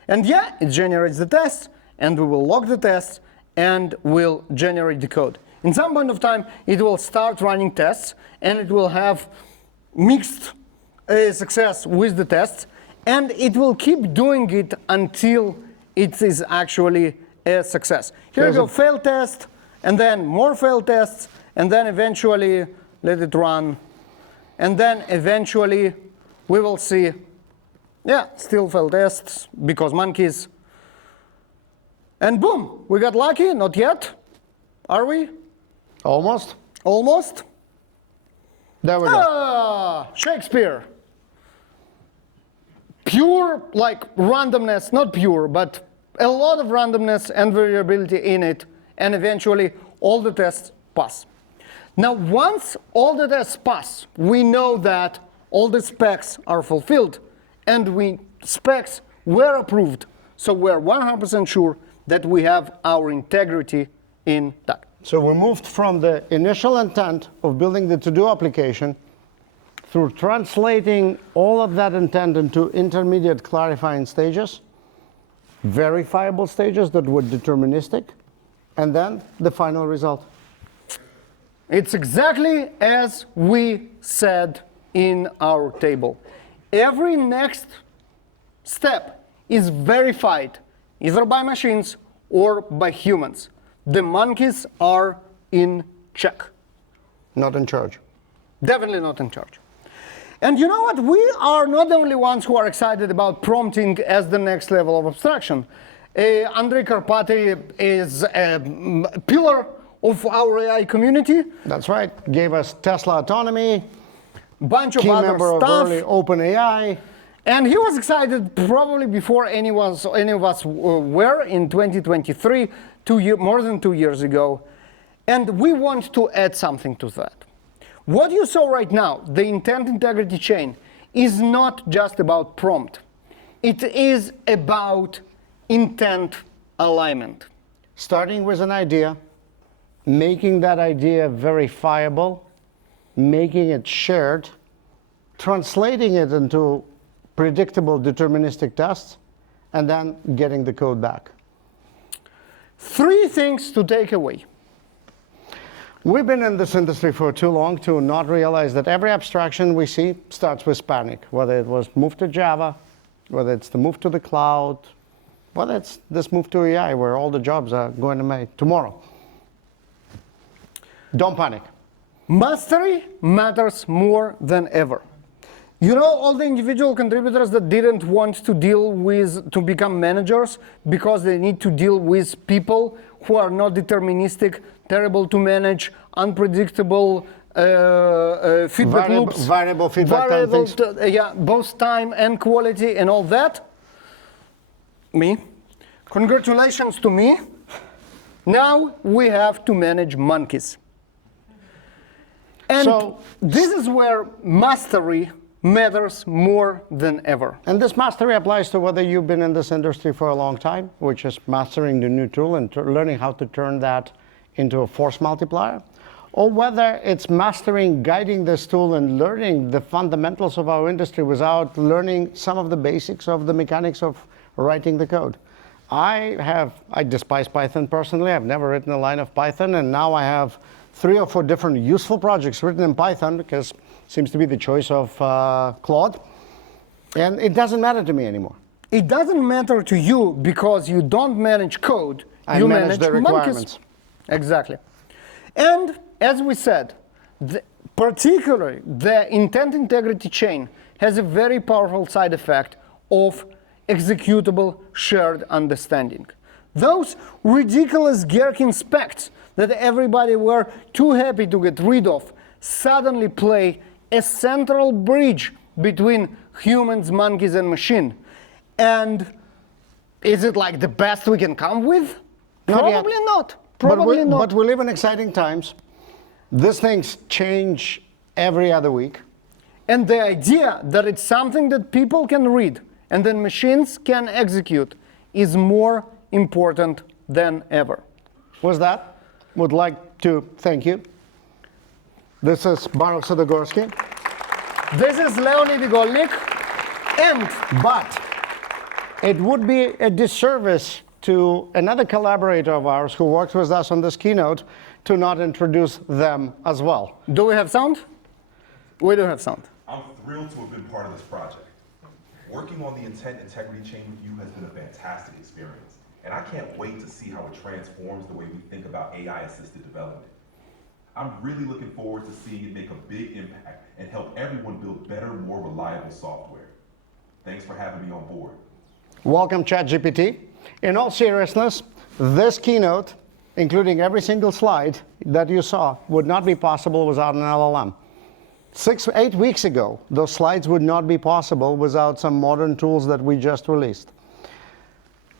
And yeah, it generates the tests, and we will log the tests, and will generate the code. In some point of time, it will start running tests, and it will have mixed success with the tests, and it will keep doing it until it is actually a success. Here we go, fail test, and then more fail tests, and then eventually let it run, and then eventually we will see, yeah, still fail tests because monkeys. And boom, we got lucky, not yet. Are we? Almost. Almost. There we go. Shakespeare. Pure, like randomness, not pure, but a lot of randomness and variability in it, and eventually all the tests pass. Now, once all the tests pass, we know that all the specs are fulfilled, and specs were approved, so we're 100% sure that we have our integrity intact. So we moved from the initial intent of building the to-do application through translating all of that intent into intermediate clarifying stages, verifiable stages that were deterministic, and then the final result. It's exactly as we said in our table. Every next step is verified either by machines or by humans. The monkeys are in check. Not in charge. Definitely not in charge. And you know what? We are not the only ones who are excited about prompting as the next level of abstraction. Andrei Karpathy is a pillar of our AI community. That's right. Gave us Tesla autonomy, bunch of key other member stuff. of early OpenAI. And he was excited probably before any of us were in 2023, more than 2 years ago. And we want to add something to that. What you saw right now, the intent integrity chain, is not just about prompt. It is about intent alignment. Starting with an idea, making that idea verifiable, making it shared, translating it into predictable deterministic tests, and then getting the code back. 3 things to take away. We've been in this industry for too long to not realize that every abstraction we see starts with panic, whether it was move to Java, whether it's the move to the cloud, whether it's this move to AI where all the jobs are going to make tomorrow. Don't panic. Mastery matters more than ever. You know, all the individual contributors that didn't want to become managers because they need to deal with people who are not deterministic, terrible to manage, unpredictable feedback loops. Variable feedback time things. Yeah, both time and quality and all that. Me. Congratulations to me. Now we have to manage monkeys. And So, this is where mastery matters more than ever. and this mastery applies to whether you've been in this industry for a long time, which is mastering the new tool and learning how to turn that into a force multiplier, or whether it's mastering, guiding this tool and learning the fundamentals of our industry without learning some of the basics of the mechanics of writing the code. I despise Python personally. I've never written a line of Python, and now I have 3 or 4 different useful projects written in Python because it seems to be the choice of Claude. And it doesn't matter to me anymore. It doesn't matter to you because you don't manage code. I manage the requirements. monkeys. Exactly. And as we said, particularly the intent integrity chain has a very powerful side effect of executable shared understanding. Those ridiculous Gherkin specs that everybody were too happy to get rid of suddenly play a central bridge between humans, monkeys, and machine. And is it like the best we can come with? Probably not. Probably not. But we live in exciting times. These things change every other week. And the idea that it's something that people can read and then machines can execute is more important than ever. With that, would like to thank you. This is Baruch and This is Leonid and But it would be a disservice to another collaborator of ours who works with us on this keynote to not introduce them as well. Do we have sound? We do have sound. I'm thrilled to have been part of this project. Working on the intent integrity chain with you has been a fantastic experience, and I can't wait to see how it transforms the way we think about AI-assisted development. I'm really looking forward to seeing it make a big impact and help everyone build better, more reliable software. Thanks for having me on board. Welcome, ChatGPT. In all seriousness, this keynote, including every single slide that you saw, would not be possible without an LLM. 8 weeks ago, those slides would not be possible without some modern tools that we just released.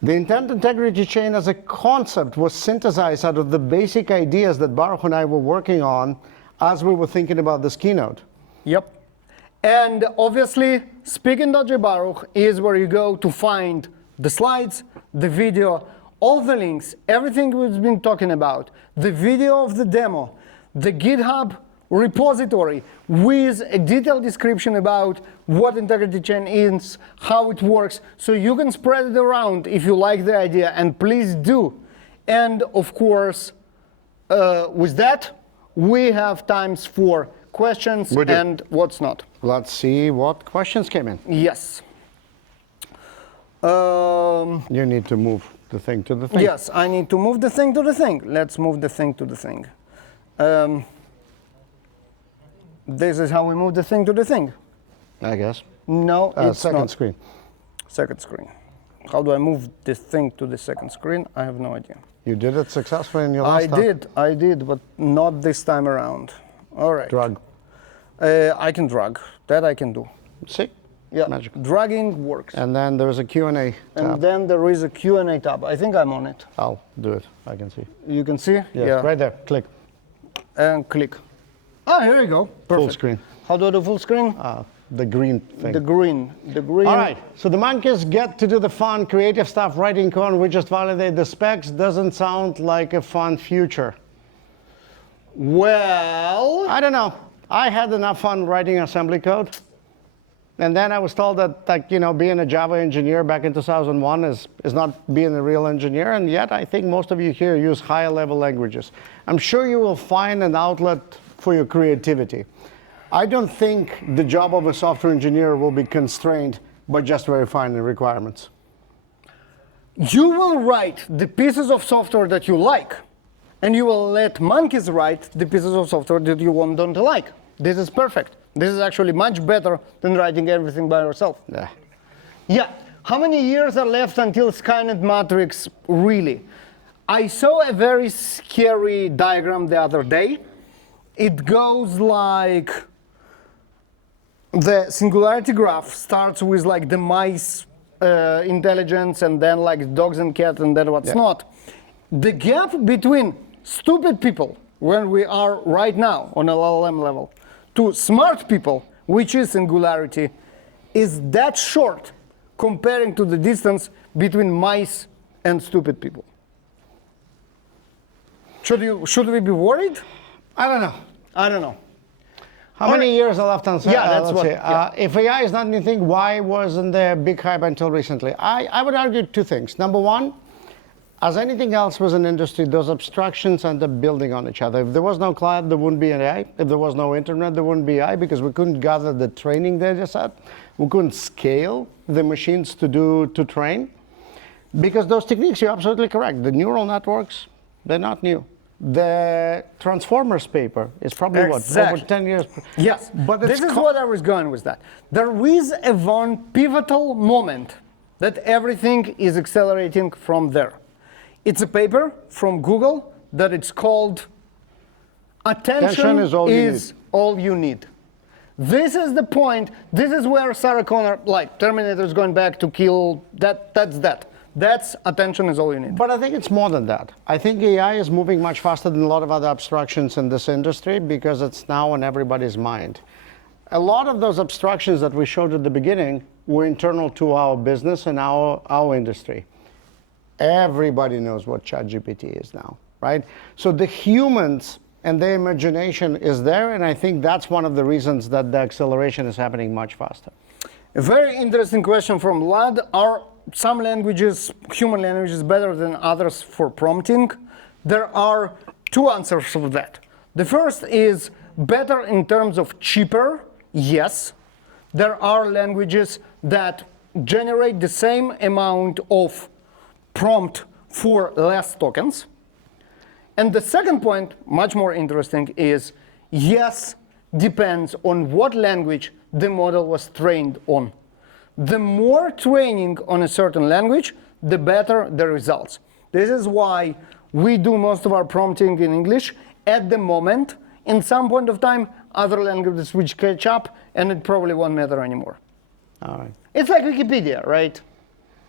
The intent integrity chain as a concept was synthesized out of the basic ideas that Baruch and I were working on as we were thinking about this keynote. Yep. And obviously, speaking.j Baruch is where you go to find the slides, the video, all the links, everything we've been talking about, the video of the demo, the GitHub repository with a detailed description about what integrity chain is, how it works, so you can spread it around if you like the idea, and please do. And of course, with that, we have times for questions and what's not. Let's see what questions came in. Yes. You need to move the thing to the thing. Yes, I need to move the thing to the thing. Let's move the thing to the thing. This is how we move the thing to the thing. I guess. No, it's second not. screen. Second screen. How do I move this thing to the second screen? I have no idea. You did it successfully in your last time. I did, but not this time around. All right. Drag. I can drag. That I can do. See? Yeah, Magic. dragging works. And then there's a Q&A tab. And then there is a Q&A tab. I think I'm on it. I'll do it. I can see. You can see? Yes, Yeah. right there. Click. And click. Ah, here you go. Perfect. Full screen. How do I do full screen? The green thing. The green. The green. All right. So the monkeys get to do the fun, creative stuff, writing code. We just validate the specs. Doesn't sound like a fun future. Well, I don't know. I had enough fun writing assembly code. And then I was told that, like, you know, being a Java engineer back in 2001 is not being a real engineer. And yet I think most of you here use higher level languages. I'm sure you will find an outlet for your creativity. I don't think the job of a software engineer will be constrained by just verifying the requirements. you will write the pieces of software that you like, and you will let monkeys write the pieces of software that you don't like. This is perfect. This is actually much better than writing everything by yourself. Yeah. Yeah. How many years are left until Skynet Matrix, really? I saw a very scary diagram the other day. It goes like the singularity graph starts with like the mice intelligence, and then like dogs and cats, and then what's not. The gap between stupid people, where we are right now on LLM level, to smart people, which is singularity, is that short comparing to the distance between mice and stupid people. Should we be worried? I don't know. I don't know. How many years are left on? Yeah, that's let's what. see. Yeah. If AI is not anything, why wasn't there a big hype until recently? I would argue two things. Number one, as anything else was an industry, those abstractions end up building on each other. If there was no cloud, there wouldn't be an AI. If there was no internet, there wouldn't be AI, because we couldn't gather the training data set. we couldn't scale the machines to train, because those techniques, you're absolutely correct. The neural networks, they're not new. The Transformers paper is probably what, over 10 years? Yes, but this is what I was going with that. There is a one pivotal moment that everything is accelerating from there. It's a paper from Google that it's called Attention is all you need. This is the point. This is where Sarah Connor, like Terminator, is going back to kill. That's that. That's attention is all you need. But I think it's more than that. I think AI is moving much faster than a lot of other abstractions in this industry because it's now in everybody's mind. A lot of those abstractions that we showed at the beginning were internal to our business and our industry. Everybody knows what ChatGPT is now, right? So the humans and their imagination is there, and I think that's one of the reasons that the acceleration is happening much faster. A very interesting question from Lad. Are some languages, human languages, better than others for prompting? There are two answers for that. The first is better in terms of cheaper. Yes. There are languages that generate the same amount of prompt for less tokens. And the second point, much more interesting, is yes, depends on what language the model was trained on. The more training on a certain language, the better the results. This is why we do most of our prompting in English at the moment. In some point of time, other languages will catch up, and it probably won't matter anymore. All right. It's like Wikipedia, right?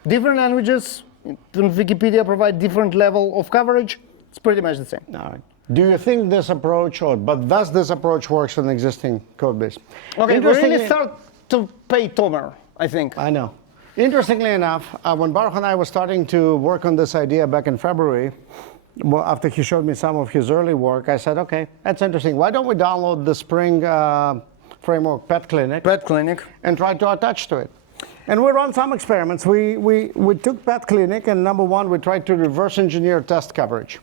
Different languages in Wikipedia provide different level of coverage. It's pretty much the same. All right. Do you think this approach, but does this approach works in existing code base? Okay, we really start to pay Tomer, I think. I know. Interestingly enough, when Baruch and I were starting to work on this idea back in February, well, after he showed me some of his early work, I said, okay, that's interesting. Why don't we download the Spring framework, Pet Clinic, and try to attach to it? And we run some experiments. We took Pet Clinic, and number one, we tried to reverse engineer test coverage.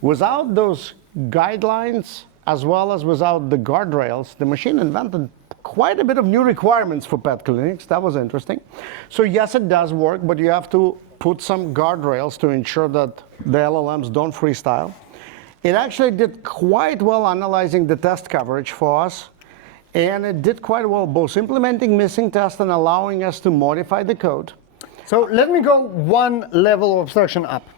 Without those guidelines, as well as without the guardrails, the machine invented quite a bit of new requirements for pet clinics. That was interesting. So yes, it does work, but you have to put some guardrails to ensure that the LLMs don't freestyle. It actually did quite well analyzing the test coverage for us, and it did quite well both implementing missing tests and allowing us to modify the code. So let me go one level of abstraction up.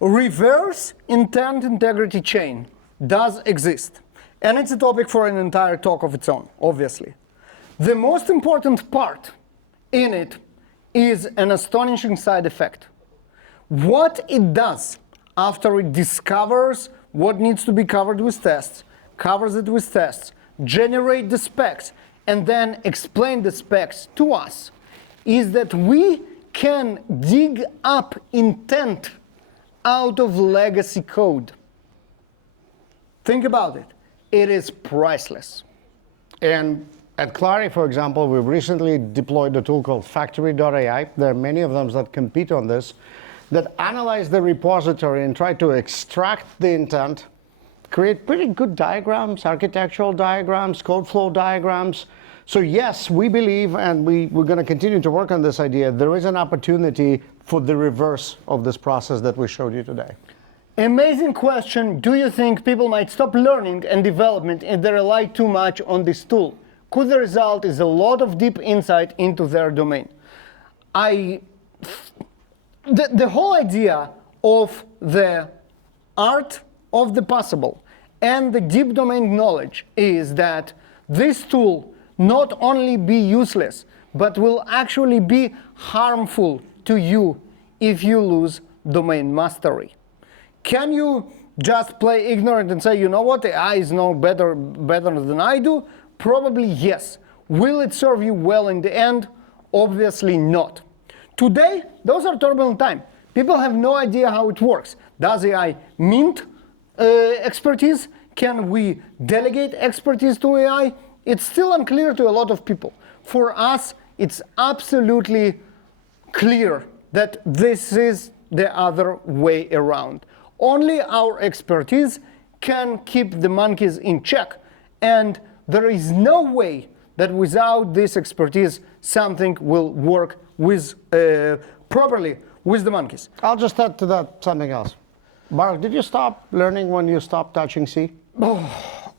Reverse intent integrity chain does exist, and it's a topic for an entire talk of its own, obviously. The most important part in it is an astonishing side effect. What it does after it discovers what needs to be covered with tests, covers it with tests, generate the specs, and then explain the specs to us, is that we can dig up intent out of legacy code. Think about it. It is priceless. And at Clary, for example, we've recently deployed a tool called Factory.ai. There are many of them that compete on this, that analyze the repository and try to extract the intent, create pretty good diagrams, architectural diagrams, code flow diagrams. So yes, we believe, and we're going to continue to work on this idea, there is an opportunity for the reverse of this process that we showed you today. Amazing question. Do you think people might stop learning and development if they rely too much on this tool? Could the result is a lot of deep insight into their domain? The whole idea of the art of the possible and the deep domain knowledge is that this tool not only be useless, but will actually be harmful to you if you lose domain mastery. Can you just play ignorant and say, you know what, AI is no better than I do? Probably yes. Will it serve you well in the end? Obviously not. Today, those are turbulent times. People have no idea how it works. Does AI mint expertise? Can we delegate expertise to AI? It's still unclear to a lot of people. For us, it's absolutely clear that this is the other way around. Only our expertise can keep the monkeys in check, and there is no way that without this expertise, something will work with properly with the monkeys. I'll just add to that something else. Baruch, did you stop learning when you stopped touching C?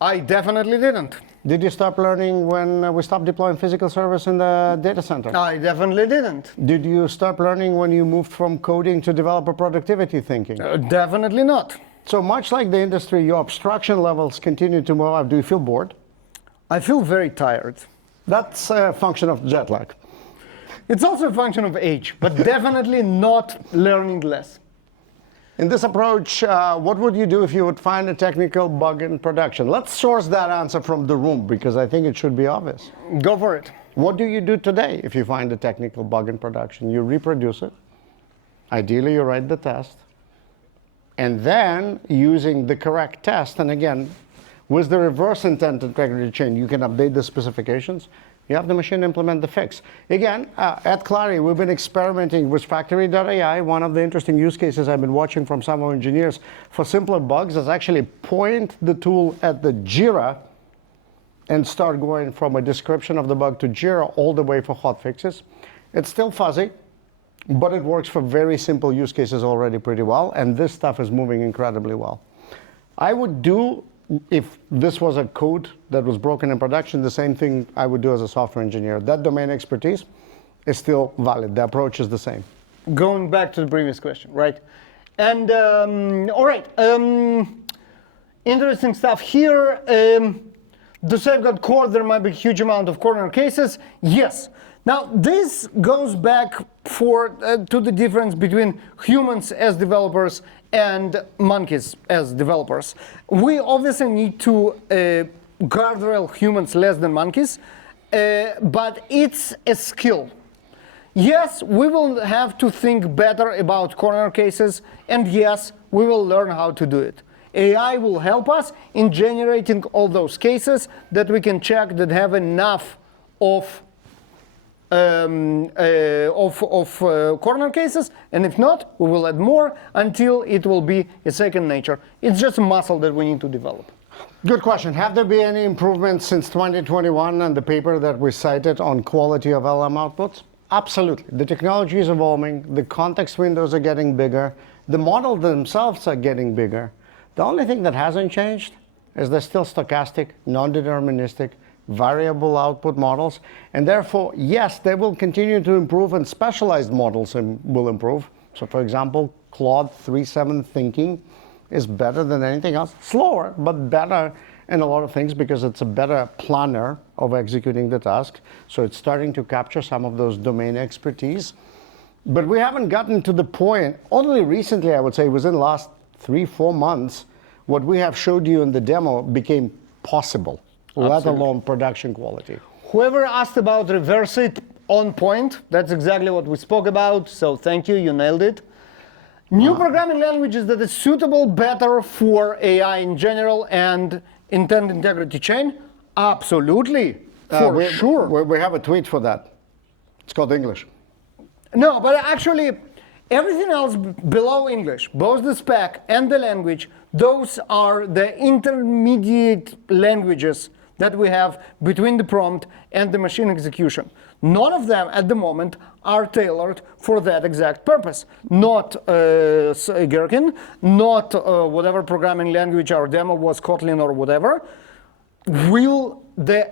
I definitely didn't. Did you stop learning when we stopped deploying physical service in the data center? I definitely didn't. Did you stop learning when you moved from coding to developer productivity thinking? Definitely not. So much like the industry, your abstraction levels continue to move up. Do you feel bored? I feel very tired. That's a function of jet lag. It's also a function of age, but definitely not learning less. In this approach, what would you do if you would find a technical bug in production? Let's source that answer from the room, because I think it should be obvious. Go for it. What do you do today if you find a technical bug in production? You reproduce it. Ideally, you write the test. And then, using the correct test, and again, with the reverse intent integrity chain, you can update the specifications. You have the machine implement the fix. Again, at Clary, we've been experimenting with Factory.ai. One of the interesting use cases I've been watching from some of our engineers for simpler bugs is actually point the tool at the Jira and start going from a description of the bug to Jira all the way for hot fixes. It's still fuzzy, but it works for very simple use cases already pretty well, and this stuff is moving incredibly well. I would do, if this was a code that was broken in production, the same thing I would do as a software engineer. That domain expertise is still valid. The approach is the same. Going back to the previous question, right? And all right, interesting stuff here. The safeguard core, there might be a huge amount of corner cases. Yes. Now, this goes back to the difference between humans as developers and monkeys as developers. We obviously need to guardrail humans less than monkeys, but it's a skill. Yes, we will have to think better about corner cases, and yes, we will learn how to do it. AI will help us in generating all those cases that we can check that have enough of corner cases, and if not, we will add more until it will be a second nature. It's just a muscle that we need to develop. Good question. Have there been any improvements since 2021 and the paper that we cited on quality of LM outputs? Absolutely. The technology is evolving. The context windows are getting bigger. The models themselves are getting bigger. The only thing that hasn't changed is they're still stochastic, non-deterministic, variable output models, and therefore, yes, they will continue to improve, and specialized models will improve. So, for example, Claude 3.7 thinking is better than anything else. Slower, but better in a lot of things because it's a better planner of executing the task. So it's starting to capture some of those domain expertise. But we haven't gotten to the point, only recently, I would say, within the last 3-4 months, what we have showed you in the demo became possible. Let alone production quality. Whoever asked about reverse it on point, that's exactly what we spoke about, so thank you, you nailed it. New programming languages that is suitable better for AI in general and intent integrity chain? Absolutely, for sure. We have a tweet for that. It's called English. No, but actually, everything else below English, both the spec and the language, those are the intermediate languages that we have between the prompt and the machine execution. None of them at the moment are tailored for that exact purpose. Not Gherkin, not whatever programming language our demo was, Kotlin or whatever. Will the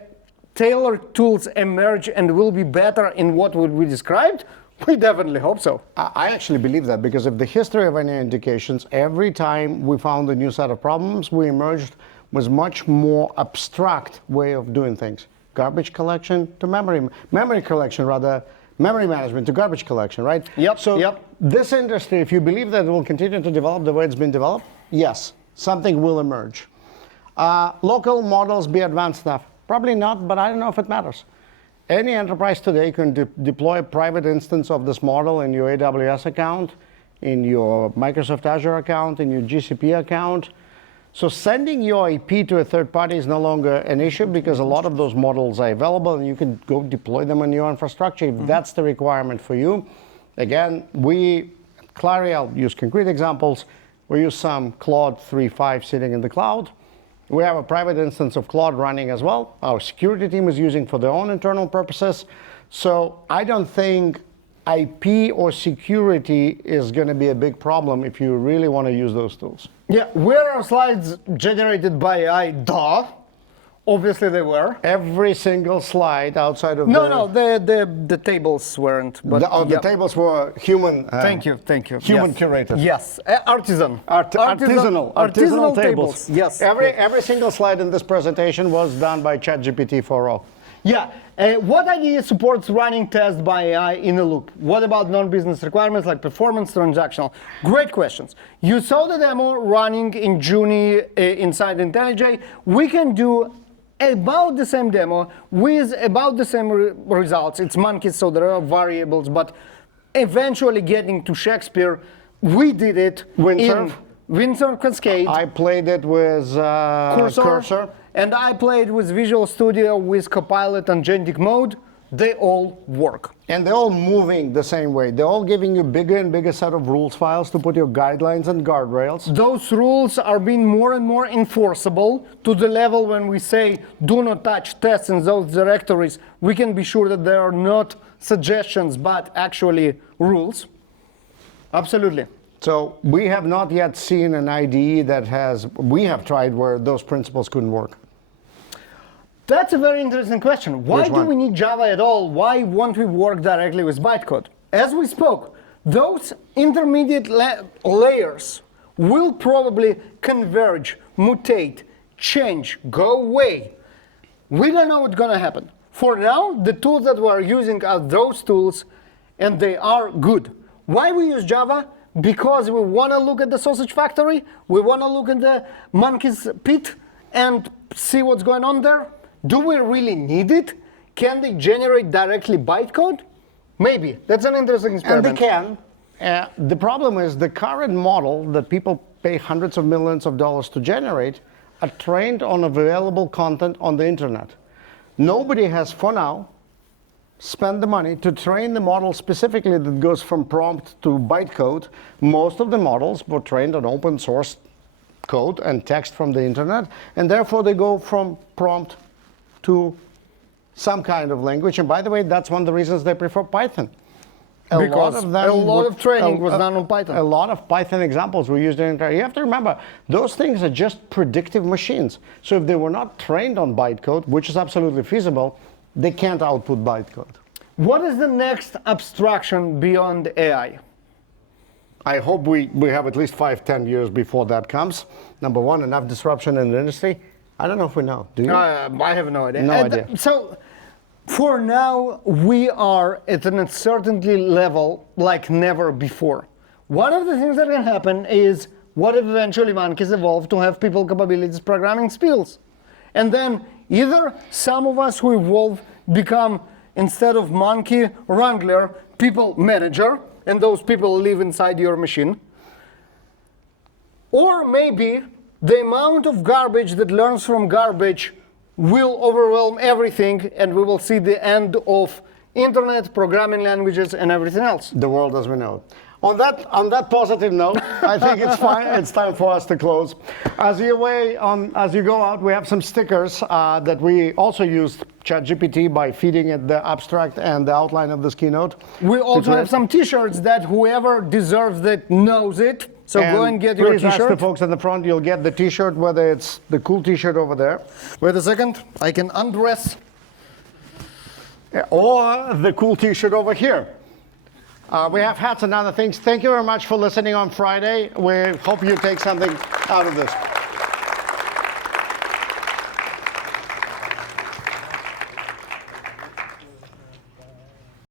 tailored tools emerge and will be better in what we described? We definitely hope so. I actually believe that, because if the history of any indications, every time we found a new set of problems, we emerged with much more abstract way of doing things. Garbage collection to memory collection, rather, memory management to garbage collection, right? Yep. So this industry, if you believe that it will continue to develop the way it's been developed, yes, something will emerge. Local models be advanced enough? Probably not, but I don't know if it matters. Any enterprise today can deploy a private instance of this model in your AWS account, in your Microsoft Azure account, in your GCP account. So sending your IP to a third party is no longer an issue, because a lot of those models are available and you can go deploy them in your infrastructure if that's the requirement for you. Again, Clary, I'll use concrete examples. We use some Claude 3.5 sitting in the cloud. We have a private instance of Claude running as well. Our security team is using for their own internal purposes. So I don't think IP or security is going to be a big problem if you really want to use those tools. Yeah, were our slides generated by AI? Duh. Obviously they were. Every single slide outside of No, the tables weren't. But the tables were human. Thank you. Human Yes. curated. Yes, artisanal tables. Yes. Every single slide in this presentation was done by ChatGPT 4.0. Yeah. What idea supports running tests by AI in a loop? What about non-business requirements like performance, transactional? Great questions. You saw the demo running in Juni inside IntelliJ. We can do about the same demo with about the same results. It's monkeys, so there are variables, but eventually getting to Shakespeare, we did it Windsurf? in Windsurf Cascade. I played it with Cursor. And I played with Visual Studio, with Copilot and Agentic mode. They all work. And they're all moving the same way. They're all giving you bigger and bigger set of rules files to put your guidelines and guardrails. Those rules are being more and more enforceable to the level when we say do not touch tests in those directories. We can be sure that they are not suggestions, but actually rules. Absolutely. So we have not yet seen an IDE that we have tried where those principles couldn't work. That's a very interesting question. Why do we need Java at all? Why won't we work directly with bytecode? As we spoke, those intermediate layers will probably converge, mutate, change, go away. We don't know what's going to happen. For now, the tools that we are using are those tools, and they are good. Why we use Java? Because we want to look at the sausage factory, we want to look at the monkey's pit and see what's going on there. Do we really need it? Can they generate directly bytecode? Maybe. That's an interesting experiment. And they can. The problem is the current model that people pay hundreds of millions of dollars to generate are trained on available content on the internet. Nobody has, for now, spent the money to train the model specifically that goes from prompt to bytecode. Most of the models were trained on open source code and text from the internet, and therefore they go from prompt to some kind of language. And by the way, that's one of the reasons they prefer Python. Because a lot of training was done on Python. A lot of Python examples were used in entire. You have to remember, those things are just predictive machines. So if they were not trained on bytecode, which is absolutely feasible, they can't output bytecode. What is the next abstraction beyond AI? I hope we have at least 5-10 years before that comes. Number one, enough disruption in the industry. I don't know if we know. Do you? I have no idea. No idea. So, for now, we are at an uncertainty level like never before. One of the things that can happen is what if eventually monkeys evolve to have people capabilities, programming skills? And then either some of us who evolve become, instead of monkey wrangler, people manager, and those people live inside your machine. Or maybe the amount of garbage that learns from garbage will overwhelm everything, and we will see the end of internet, programming languages, and everything else. The world as we know it. On that positive note, I think it's fine. It's time for us to close. As you go out, we have some stickers that we also used ChatGPT by feeding it the abstract and the outline of this keynote. We also have some T-shirts that whoever deserves it knows it. So go and get your T-shirt. Please ask the folks in the front. You'll get the T-shirt, whether it's the cool T-shirt over there. Wait a second. I can undress. Or the cool T-shirt over here. We have hats and other things. Thank you very much for listening on Friday. We hope you take something out of this.